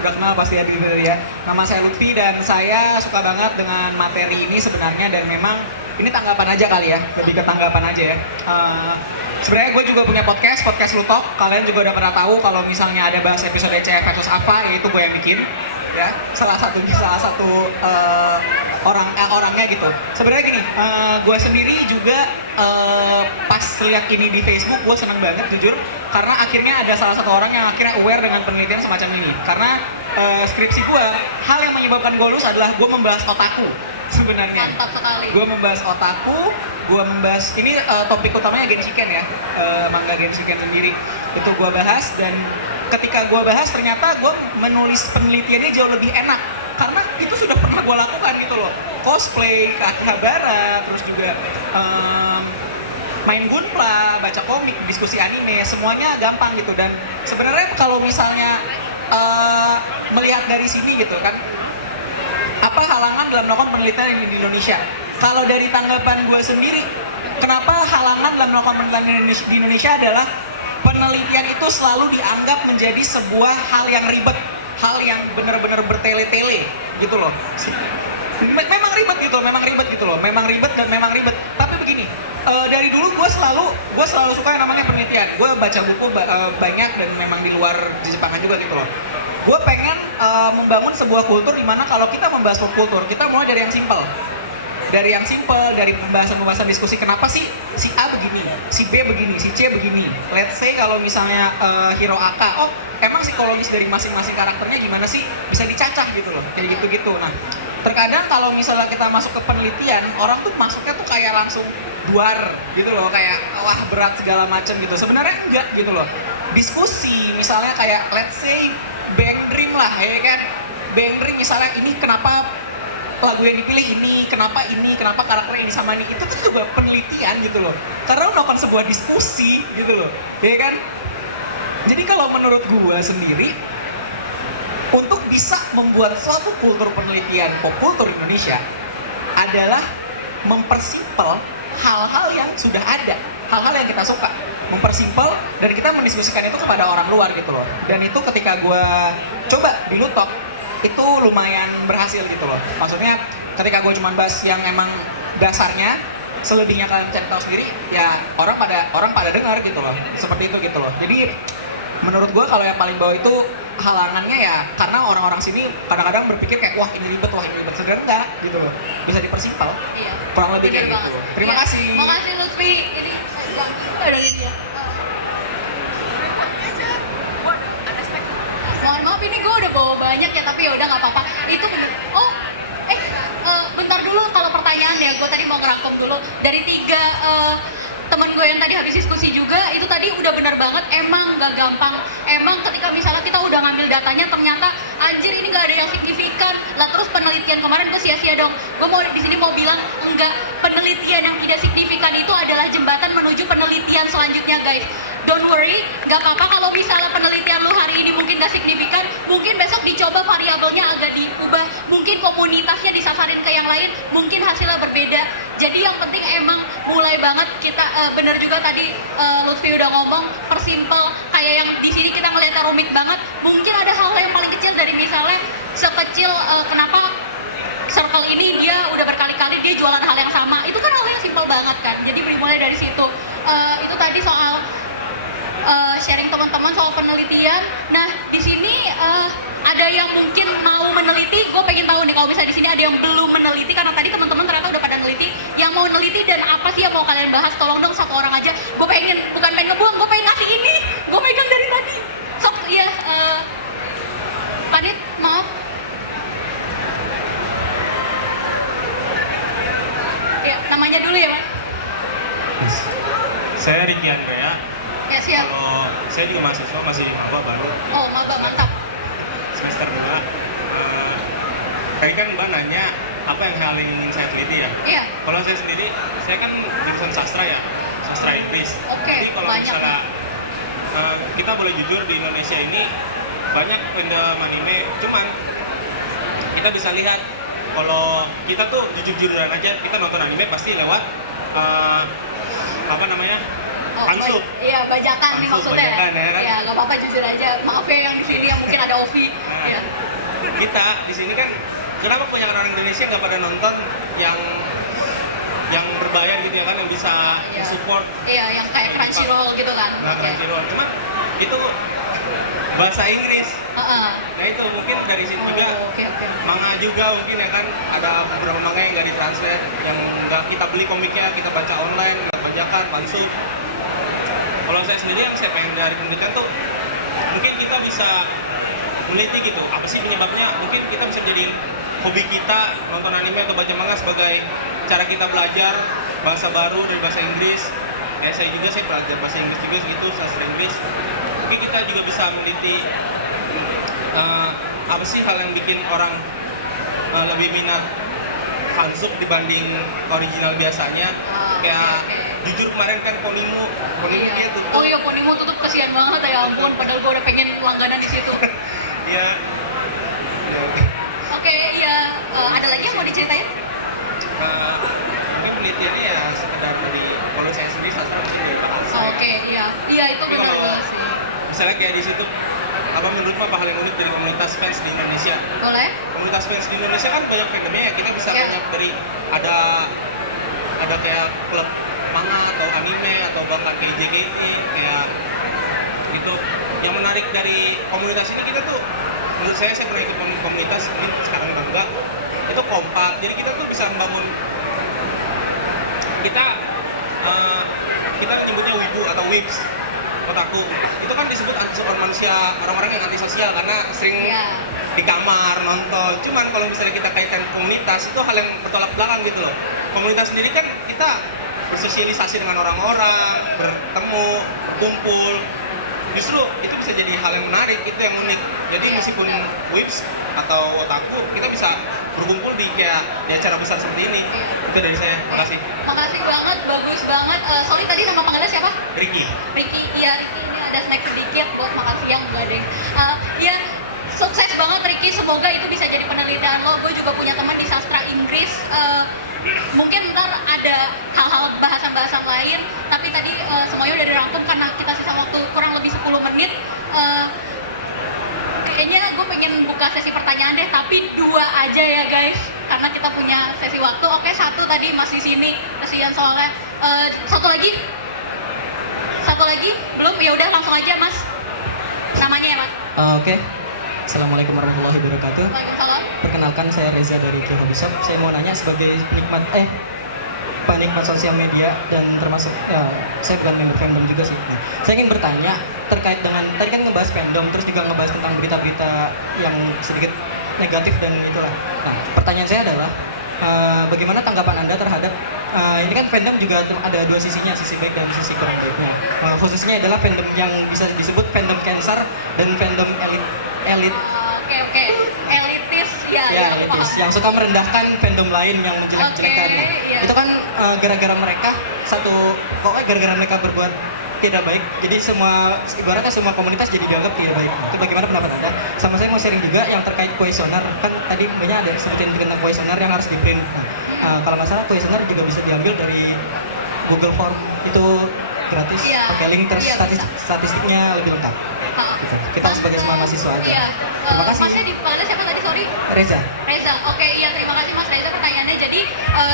Udah kenal pasti ya diri ya. Nama saya Lutfi dan saya suka banget dengan materi ini sebenarnya dan memang ini tanggapan aja kali ya, lebih ke tanggapan aja ya. Sebenarnya gue juga punya podcast Lutok. Kalian juga udah pernah tahu kalau misalnya ada bahas episode CF versus apa, itu gue yang bikin. Ya, salah satu orangnya gitu. Sebenarnya gini, gue sendiri juga pas lihat ini di Facebook gue seneng banget jujur karena akhirnya ada salah satu orang yang akhirnya aware dengan penelitian semacam ini. Karena skripsi gue, hal yang menyebabkan gue lulus adalah gue membahas otaku sebenarnya. Mantap sekali. Gue membahas otaku, gue membahas ini topik utamanya Genshiken ya, manga Genshiken sendiri. Itu gue bahas dan ketika gue bahas ternyata gue menulis penelitiannya jauh lebih enak karena itu sudah pernah gue lakukan gitu loh, cosplay, Akihabara, terus juga main gunpla, baca komik, diskusi anime, semuanya gampang gitu. Dan sebenarnya kalau misalnya melihat dari sini gitu kan, apa halangan dalam melakukan penelitian di Indonesia? Kalau dari tanggapan gue sendiri, kenapa halangan dalam melakukan penelitian di Indonesia adalah penelitian itu selalu dianggap menjadi sebuah hal yang ribet, hal yang benar-benar bertele-tele gitu loh. Memang ribet gitu loh, memang ribet. Tapi begini, dari dulu gue selalu suka yang namanya penelitian. Gue baca buku banyak dan memang di luar Jepangan juga gitu loh. Gue pengen membangun sebuah kultur di mana kalau kita membahas kultur, kita mulai dari yang simpel. Dari pembahasan diskusi kenapa sih si A begini, si B begini, si C begini. Let's say kalau misalnya Hero Aka, emang psikologis dari masing-masing karakternya gimana sih? Bisa dicacah gitu loh, kayak gitu-gitu. Nah, terkadang kalau misalnya kita masuk ke penelitian, orang tuh masuknya tuh kayak langsung duar gitu loh, kayak wah berat segala macam gitu. Sebenarnya enggak gitu loh. Diskusi misalnya kayak let's say Bang Dream lah, ya kan? Bang Dream misalnya ini kenapa lagu yang dipilih ini, kenapa karakter ini sama ini, itu tuh juga penelitian gitu loh. Karena melakukan sebuah diskusi gitu loh, ya kan? Jadi kalau menurut gua sendiri, untuk bisa membuat suatu kultur penelitian pop kultur Indonesia adalah mempersimpel hal-hal yang sudah ada. hal-hal yang kita suka, mempersimpel dan kita mendiskusikan itu kepada orang luar gitu loh. Dan itu ketika gue coba di Lutok itu lumayan berhasil gitu loh. Maksudnya ketika gue cuma bahas yang emang dasarnya, selebihnya kalian cari tahu sendiri, ya orang pada dengar gitu loh. Seperti itu gitu loh. Jadi menurut gue kalau yang paling bawah itu halangannya ya karena orang-orang sini kadang-kadang berpikir kayak wah ini ribet, sebenarnya enggak gitu loh. Bisa dipersimpel. Iya. Kurang lebih kayak Bener gitu. banget. Terima Iya. kasih. Makasih Lutfi. Ini ada dia. Mohon maaf ini gue udah bawa banyak ya tapi ya udah nggak apa-apa. Itu bener. Oh, bentar dulu kalau pertanyaan ya. Gue tadi mau ngerangkum dulu dari 3 teman gue yang tadi habis diskusi juga itu tadi udah benar banget emang gak gampang emang ketika misalnya kita udah ngambil datanya ternyata anjir ini gak ada yang signifikan lah terus penelitian kemarin gue sia-sia dong gue mau di sini mau bilang enggak penelitian yang tidak signifikan itu adalah jembatan menuju penelitian selanjutnya guys don't worry gak apa-apa kalau misalnya penelitian lu hari ini mungkin gak signifikan mungkin besok dicoba variabelnya agak diubah mungkin komunitasnya disasarin ke yang lain mungkin hasilnya berbeda jadi yang penting emang mulai banget kita bener juga tadi Lutfi udah ngomong persimpel kayak yang di sini kita ngeliatnya rumit banget mungkin ada hal yang paling kecil dari misalnya sekecil kenapa circle ini dia udah berkali-kali dia jualan hal yang sama itu kan hal yang simpel banget kan jadi dimulai dari situ itu tadi soal sharing teman-teman soal penelitian. Nah, di sini ada yang mungkin mau meneliti. Gue pengen tahu nih kalau misalnya di sini ada yang belum meneliti karena tadi teman-teman ternyata udah pada neliti. Yang mau neliti dan apa sih yang mau kalian bahas? Tolong dong satu orang aja. Gue pengen bukan pengen ngebuang, gue pengen ngasih ini. Gue pegang dari tadi. Sok ya, Padit, maaf. Ya, namanya dulu ya, Mas. Saya Ricky Andrea. Ya, siap. Kalau saya juga mahasiswa masih maba baru Oh, maba mantap. semester 2. Tadi kan Mbak nanya apa yang hal yang ingin saya teliti ya. Iya. Kalau saya sendiri, saya kan jurusan sastra ya, sastra Inggris. Oke, Jadi kalau banyak. misalnya kita boleh jujur di Indonesia ini banyak fandom anime, cuman kita bisa lihat kalau kita tuh jujur-jujuran aja kita nonton anime pasti lewat apa namanya? Fansub. Iya, bajakan nih Fansub, maksudnya. bajakan, ya kan? Iya, nggak apa-apa jujur aja. Maaf ya yang di sini yang mungkin ada Ovi. Nah, Iya. kita di sini kan kenapa banyak orang Indonesia nggak pada nonton yang berbayar gitu ya kan yang bisa Iya. support Iya, yang kayak Crunchyroll gitu kan. nah Oke. Crunchyroll cuma itu bahasa Inggris. Heeh. Nah itu mungkin dari sini juga Oke. manga juga mungkin ya kan ada beberapa manga yang nggak ditranslate yang nggak kita beli komiknya kita baca online nggak bajakan langsung. Kalau saya sendiri yang saya pengen dari penelitian tuh mungkin kita bisa meneliti gitu apa sih penyebabnya mungkin kita bisa jadi hobi kita nonton anime atau baca manga sebagai cara kita belajar bahasa baru dari bahasa Inggris. Saya juga saya belajar bahasa Inggris juga gitu sastra Inggris. Mungkin kita juga bisa meneliti apa sih hal yang bikin orang lebih minat fansub dibanding original biasanya. Kayak jujur kemarin kan Ponimo dia tutup. Oh iya, Ponimo tutup kasihan banget ya ampun. Padahal gue udah pengen langganan di situ. Iya. Oke, iya. Ada lagi yang mau diceritain? Mungkin penelitiannya ya sekedar dari kalau saya sendiri sastra mungkin dari bahasa. Oke, iya. Iya, itu Tapi benar kalau banget sih. misalnya kayak di situ apa menurutmu apa hal yang unik dari komunitas fans di Indonesia? Boleh? Komunitas fans di Indonesia kan banyak fandomnya ya, kita bisa Iya. banyak dari ada kayak klub manga atau anime atau bahkan kayak JKT kayak gitu. Yang menarik dari komunitas ini kita tuh menurut saya pernah ikut komunitas ini sekarang juga itu kompak. Jadi kita tuh bisa membangun kita menyebutnya wibu atau wibs otaku itu kan disebut manusia orang-orang yang antisosial karena sering Iya. di kamar nonton. Cuman kalau misalnya kita kaitkan komunitas itu hal yang bertolak belakang gitu loh. Komunitas sendiri kan kita bersosialisasi dengan orang-orang, bertemu, berkumpul. Justru itu bisa jadi hal yang menarik, itu yang unik. Jadi Iya, meskipun benar. wibs atau otaku, kita bisa berkumpul di kayak di acara besar seperti ini. Iya. Itu dari saya. Makasih. Makasih banget, bagus banget. Sorry tadi nama panggilannya siapa? Ricky. Ricky, iya Ricky ini ada snack sedikit buat makan siang enggak deh. Ya sukses banget Ricky, semoga itu bisa jadi penelitian lo. Gue juga punya teman di sastra Inggris. Mungkin ntar ada hal-hal bahasan-bahasan lain, tapi tadi kurang lebih 10 menit. Kayaknya gue pengen buka sesi pertanyaan deh, tapi 2 aja ya guys, karena kita punya sesi waktu. Oke, 1 tadi masih di sini, kasihan soalnya. Satu lagi belum, ya udah langsung aja mas, namanya ya mas. Oke. Assalamualaikum warahmatullahi wabarakatuh. Waalaikumsalam. Perkenalkan, saya Reza dari Kill Hobby Shop. Saya mau nanya sebagai penikmat sosial media dan termasuk saya bukan member fandom juga sih. Nah, saya ingin bertanya terkait dengan tadi kan ngebahas fandom, terus juga ngebahas tentang berita-berita yang sedikit negatif dan itulah. Nah, pertanyaan saya adalah bagaimana tanggapan Anda terhadap ini kan fandom juga ada 2 sisinya, sisi baik dan sisi kurang baiknya. Khususnya adalah fandom yang bisa disebut fandom cancer dan fandom elit. Oke, elitis ya, Elitis yang suka merendahkan fandom lain yang menjelek-jelekan. Oke, iya. Itu kan gara-gara mereka pokoknya gara-gara mereka berbuat tidak baik, jadi ibaratnya semua komunitas jadi dianggap tidak baik. Itu bagaimana pendapat Anda? Sama saya mau sharing juga yang terkait kuesioner. Kan tadi banyak ada sebutin tentang kuesioner yang harus di-print. Nah, kalau nggak salah kuesioner juga bisa diambil dari Google Form, itu gratis, Iya. pakai link, terus Iya, bisa. statistiknya lebih lengkap. Gitu. Kita sebagai semua mahasiswa aja. Iya. Terima kasih. Masnya dipanggilnya siapa tadi, sorry? Reza. Reza, oke, iya terima kasih Mas Reza pertanyaannya. Jadi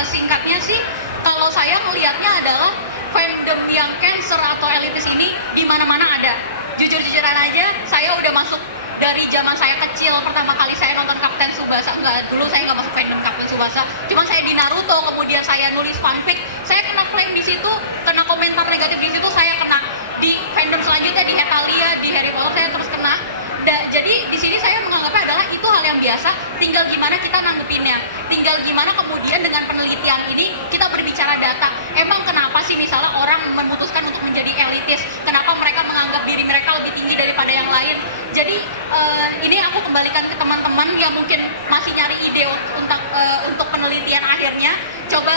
singkatnya sih, kalau saya melihatnya adalah fandom yang cancer atau elitis ini di mana-mana ada. Jujur-jujuran aja, saya udah masuk dari zaman saya kecil. Pertama kali saya nonton Kapten Tsubasa, dulu saya nggak masuk fandom Kapten Tsubasa, cuma saya di Naruto, kemudian saya nulis fanfic, saya kena flame di situ, kena komentar negatif di situ, saya kena di fandom selanjutnya di Hetalia, di Harry Potter saya terus kena. Jadi di sini saya menganggapnya adalah itu hal yang biasa, tinggal gimana kita nanggepinnya, tinggal gimana kemudian dengan penelitian ini kita berbicara data. Emang kenapa sih misalnya orang memutuskan untuk menjadi elitis? Kenapa mereka menganggap diri mereka lebih tinggi daripada yang lain? Jadi ini aku kembalikan ke teman-teman yang mungkin masih nyari ide untuk penelitian akhirnya. Coba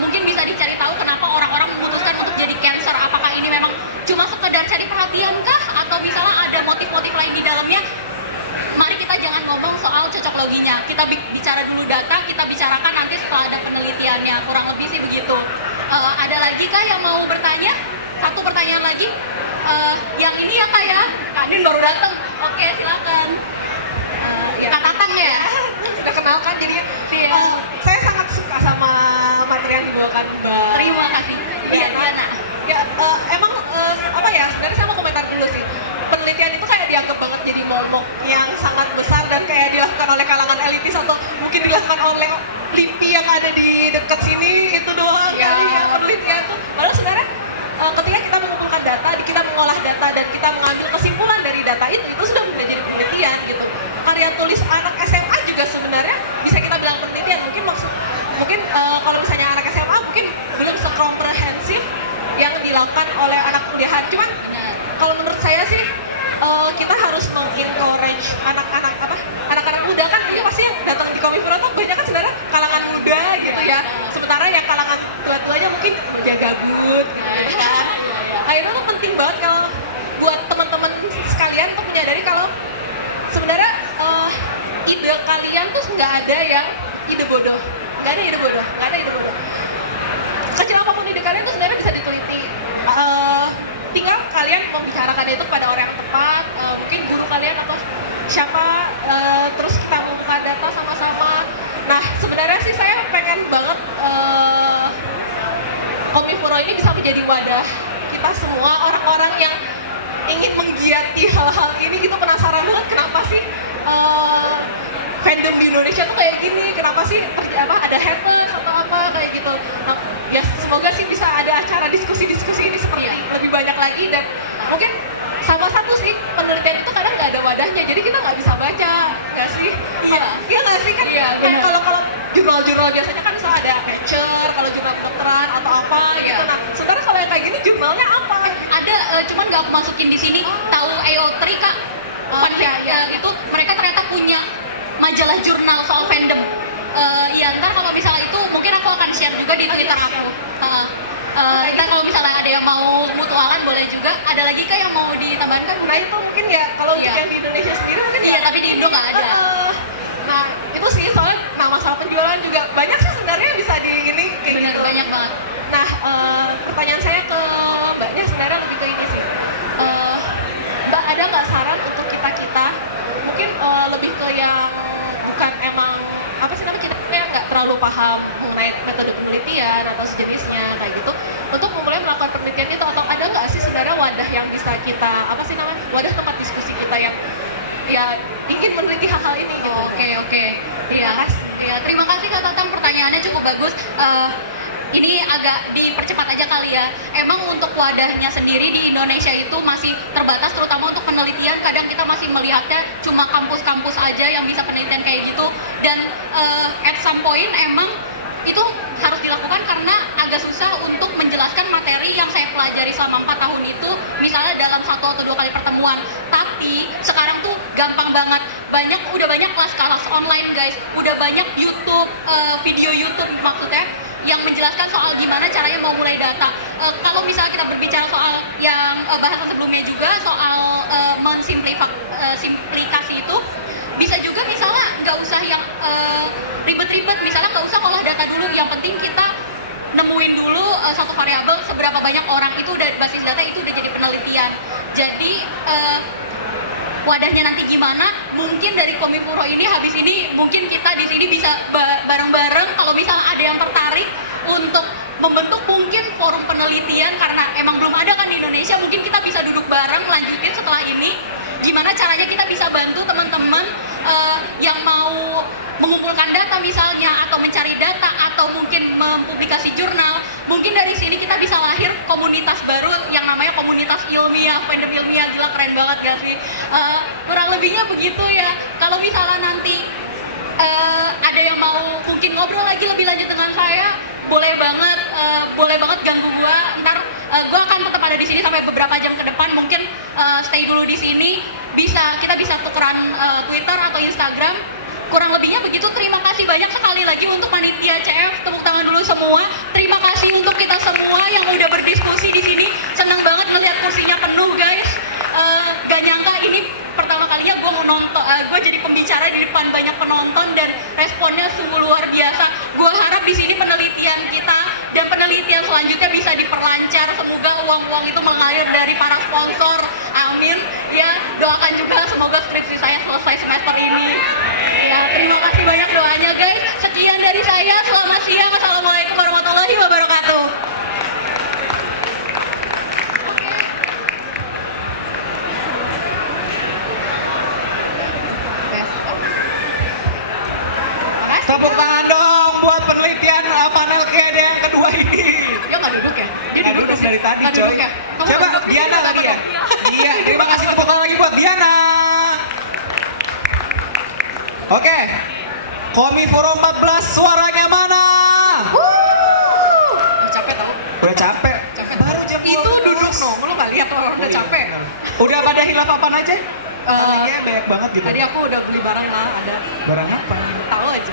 mungkin bisa dicari tahu kenapa orang-orang memutuskan untuk jadi cancer. Apakah ini memang cuma sekedar cari perhatian kah? Atau misalnya ada motif-motif lain di dalamnya? Mari kita jangan ngomong soal cocok loginya. Kita bicara dulu data, kita bicarakan nanti setelah ada penelitiannya. Kurang lebih sih begitu. Ada lagi kah yang mau bertanya? 1 pertanyaan lagi. Yang ini ya Kak ya? Kak Din baru datang. Oke, silakan. Kak Tatang ya? Sudah kenal kan, jadi Iya. saya sangat suka sama materi yang dibawakan Mbak Terima kasih. Iya, Diana. Ya, emang apa ya, sebenarnya saya mau komentar dulu sih. Penelitian itu kayak dianggap banget jadi momok yang sangat besar dan kayak dilakukan oleh kalangan elitis atau mungkin dilakukan oleh LIPI yang ada di dekat sini, itu doang kali ya penelitian tuh. Padahal sebenarnya ketika kita mengumpulkan data, kita mengolah data dan kita mengambil kesimpulan dari data itu sudah menjadi penelitian gitu. Karya tulis anak SMA juga sebenarnya bisa kita bilang penelitian. Mungkin kalau misalnya anak SMA mungkin belum sekomprehensif yang dilakukan oleh anak kuliahan. Cuman kalau menurut saya sih kita harus mengencourage anak-anak muda kan, ini pasti yang datang di Komifro tuh banyak kan sebenarnya kalangan muda gitu ya. Sementara yang kalangan tua-tuanya mungkin kerja gabut gitu kan. Nah itu tuh penting banget kalau buat teman-teman sekalian untuk menyadari kalau sebenarnya ide kalian tuh nggak ada yang ide bodoh, nggak ada ide bodoh. Kecil apapun ide kalian tuh sebenarnya bisa diteliti. Tinggal kalian membicarakan itu kepada orang yang tepat, mungkin guru kalian atau siapa, terus kita membuka data sama-sama. Nah sebenarnya sih saya pengen banget Komifuro ini bisa menjadi wadah kita semua, orang-orang yang ingin menggiati hal-hal ini gitu, penasaran banget kenapa sih fandom di Indonesia tuh kayak gini, kenapa sih ada haters atau apa kayak gitu. Nah, ya semoga sih bisa ada acara diskusi-diskusi ini seperti lebih banyak lagi, dan mungkin sama satu sih, penelitian itu kadang nggak ada wadahnya, jadi kita nggak bisa baca, nggak sih? Iya nggak sih kan? Iya, Kayak kalau jurnal-jurnal biasanya kan misalnya ada Nature, kalau jurnal kedokteran atau apa gitu. Nah, sebenarnya kalau yang kayak gini jurnalnya apa? Ada, cuman nggak aku masukin di sini. Tahu AO3 Kak? Itu mereka ternyata punya majalah jurnal soal fandom. Iya, ntar kalau misalnya itu mungkin aku akan share juga di Twitter aku. Ntar kalau misalnya ada yang mau mutualan boleh juga. Ada lagi kah yang mau ditambahkan? Nah itu mungkin ya kalau untuk Iya. yang di Indonesia sendiri mungkin Iya, tapi di Indo nggak ada. Nah itu sih soalnya, nah masalah penjualan juga banyak sih sebenarnya bisa di ini kayak Bener, gitu. banyak banget. Nah pertanyaan saya ke mbaknya sebenarnya lebih ke ini sih. terlalu paham mengenai metode penelitian atau sejenisnya kayak gitu, untuk mulai melakukan penelitian itu, atau ada nggak sih sebenarnya wadah yang bisa kita wadah tempat diskusi kita yang ya ingin meneliti hal-hal ini gitu. Oke. Iya, terima kasih Kak Tatang, pertanyaannya cukup bagus. Ini agak dipercepat aja kali ya. Emang untuk wadahnya sendiri di Indonesia itu masih terbatas, terutama untuk penelitian. Kadang kita masih melihatnya cuma kampus-kampus aja yang bisa penelitian kayak gitu. Dan at some point emang itu harus dilakukan karena agak susah untuk menjelaskan materi yang saya pelajari selama 4 tahun itu, misalnya dalam 1 atau 2 kali pertemuan. Tapi sekarang tuh gampang banget, udah banyak kelas-kelas online guys, udah banyak YouTube, video YouTube maksudnya, yang menjelaskan soal gimana caranya mau mulai data. Kalau misalnya kita berbicara soal yang bahasan sebelumnya juga, soal simplifikasi itu, bisa juga misalnya nggak usah yang ribet-ribet, misalnya nggak usah ngolah data dulu, yang penting kita nemuin dulu satu variabel, seberapa banyak orang itu udah basis data itu udah jadi penelitian. Jadi wadahnya nanti gimana? Mungkin dari Komifuro ini, habis ini mungkin kita di sini bisa bareng-bareng kalau misalnya ada yang tertarik untuk membentuk mungkin forum penelitian, karena emang belum ada kan di Indonesia. Mungkin kita bisa duduk bareng lanjutin setelah ini gimana caranya kita bisa bantu teman-teman yang mau mengumpulkan data misalnya, atau mencari data, atau mungkin mempublikasi jurnal. Mungkin dari sini kita bisa lahir komunitas baru yang namanya komunitas ilmiah, fandom ilmiah. Gila, keren banget gak sih? Kurang lebihnya begitu ya. Kalau misalnya nanti ada yang mau mungkin ngobrol lagi lebih lanjut dengan saya, boleh banget ganggu gua. Ntar gua akan tetap ada di sini sampai beberapa jam ke depan. Mungkin stay dulu di sini. Kita bisa tukeran Twitter atau Instagram. Kurang lebihnya begitu. Terima kasih banyak sekali lagi untuk panitia CF. Tepuk tangan dulu semua. Terima kasih untuk kita semua yang udah berdiskusi di sini. Senang banget melihat kursinya penuh guys. Gak nyangka ini pertama kalinya gue jadi pembicara di depan banyak penonton, dan responnya sungguh luar biasa. Gue harap di sini penelitian kita dan penelitian selanjutnya bisa diperlancar. Semoga uang-uang itu mengalir dari para sponsor. Amin. Ya, doakan juga semoga skripsi saya selesai semester ini. Ya, terima kasih banyak doanya guys. Sekian dari saya. Selamat siang. Assalamualaikum warahmatullahi wabarakatuh. Tepuk tangan dong buat penelitian panel KD yang kedua ini. Dia nggak duduk ya? Dia Nggak duduk dari tadi Nggak coy. duduk ya? Kamu Coba duduk di Diana sini, lagi apa ya. tuh? Iya, terima kasih, tepuk tangan lagi buat Diana. Oke, Komifuro 14 suaranya mana? Capek tau? Udah capek. Baru jam Itu 12. duduk dong, lo nggak lihat orang udah capek. Udah pada hilaf apaan aja? Palingnya banyak banget gitu. Tadi aku udah beli barang lah, ada. Barang apa? Tahu aja.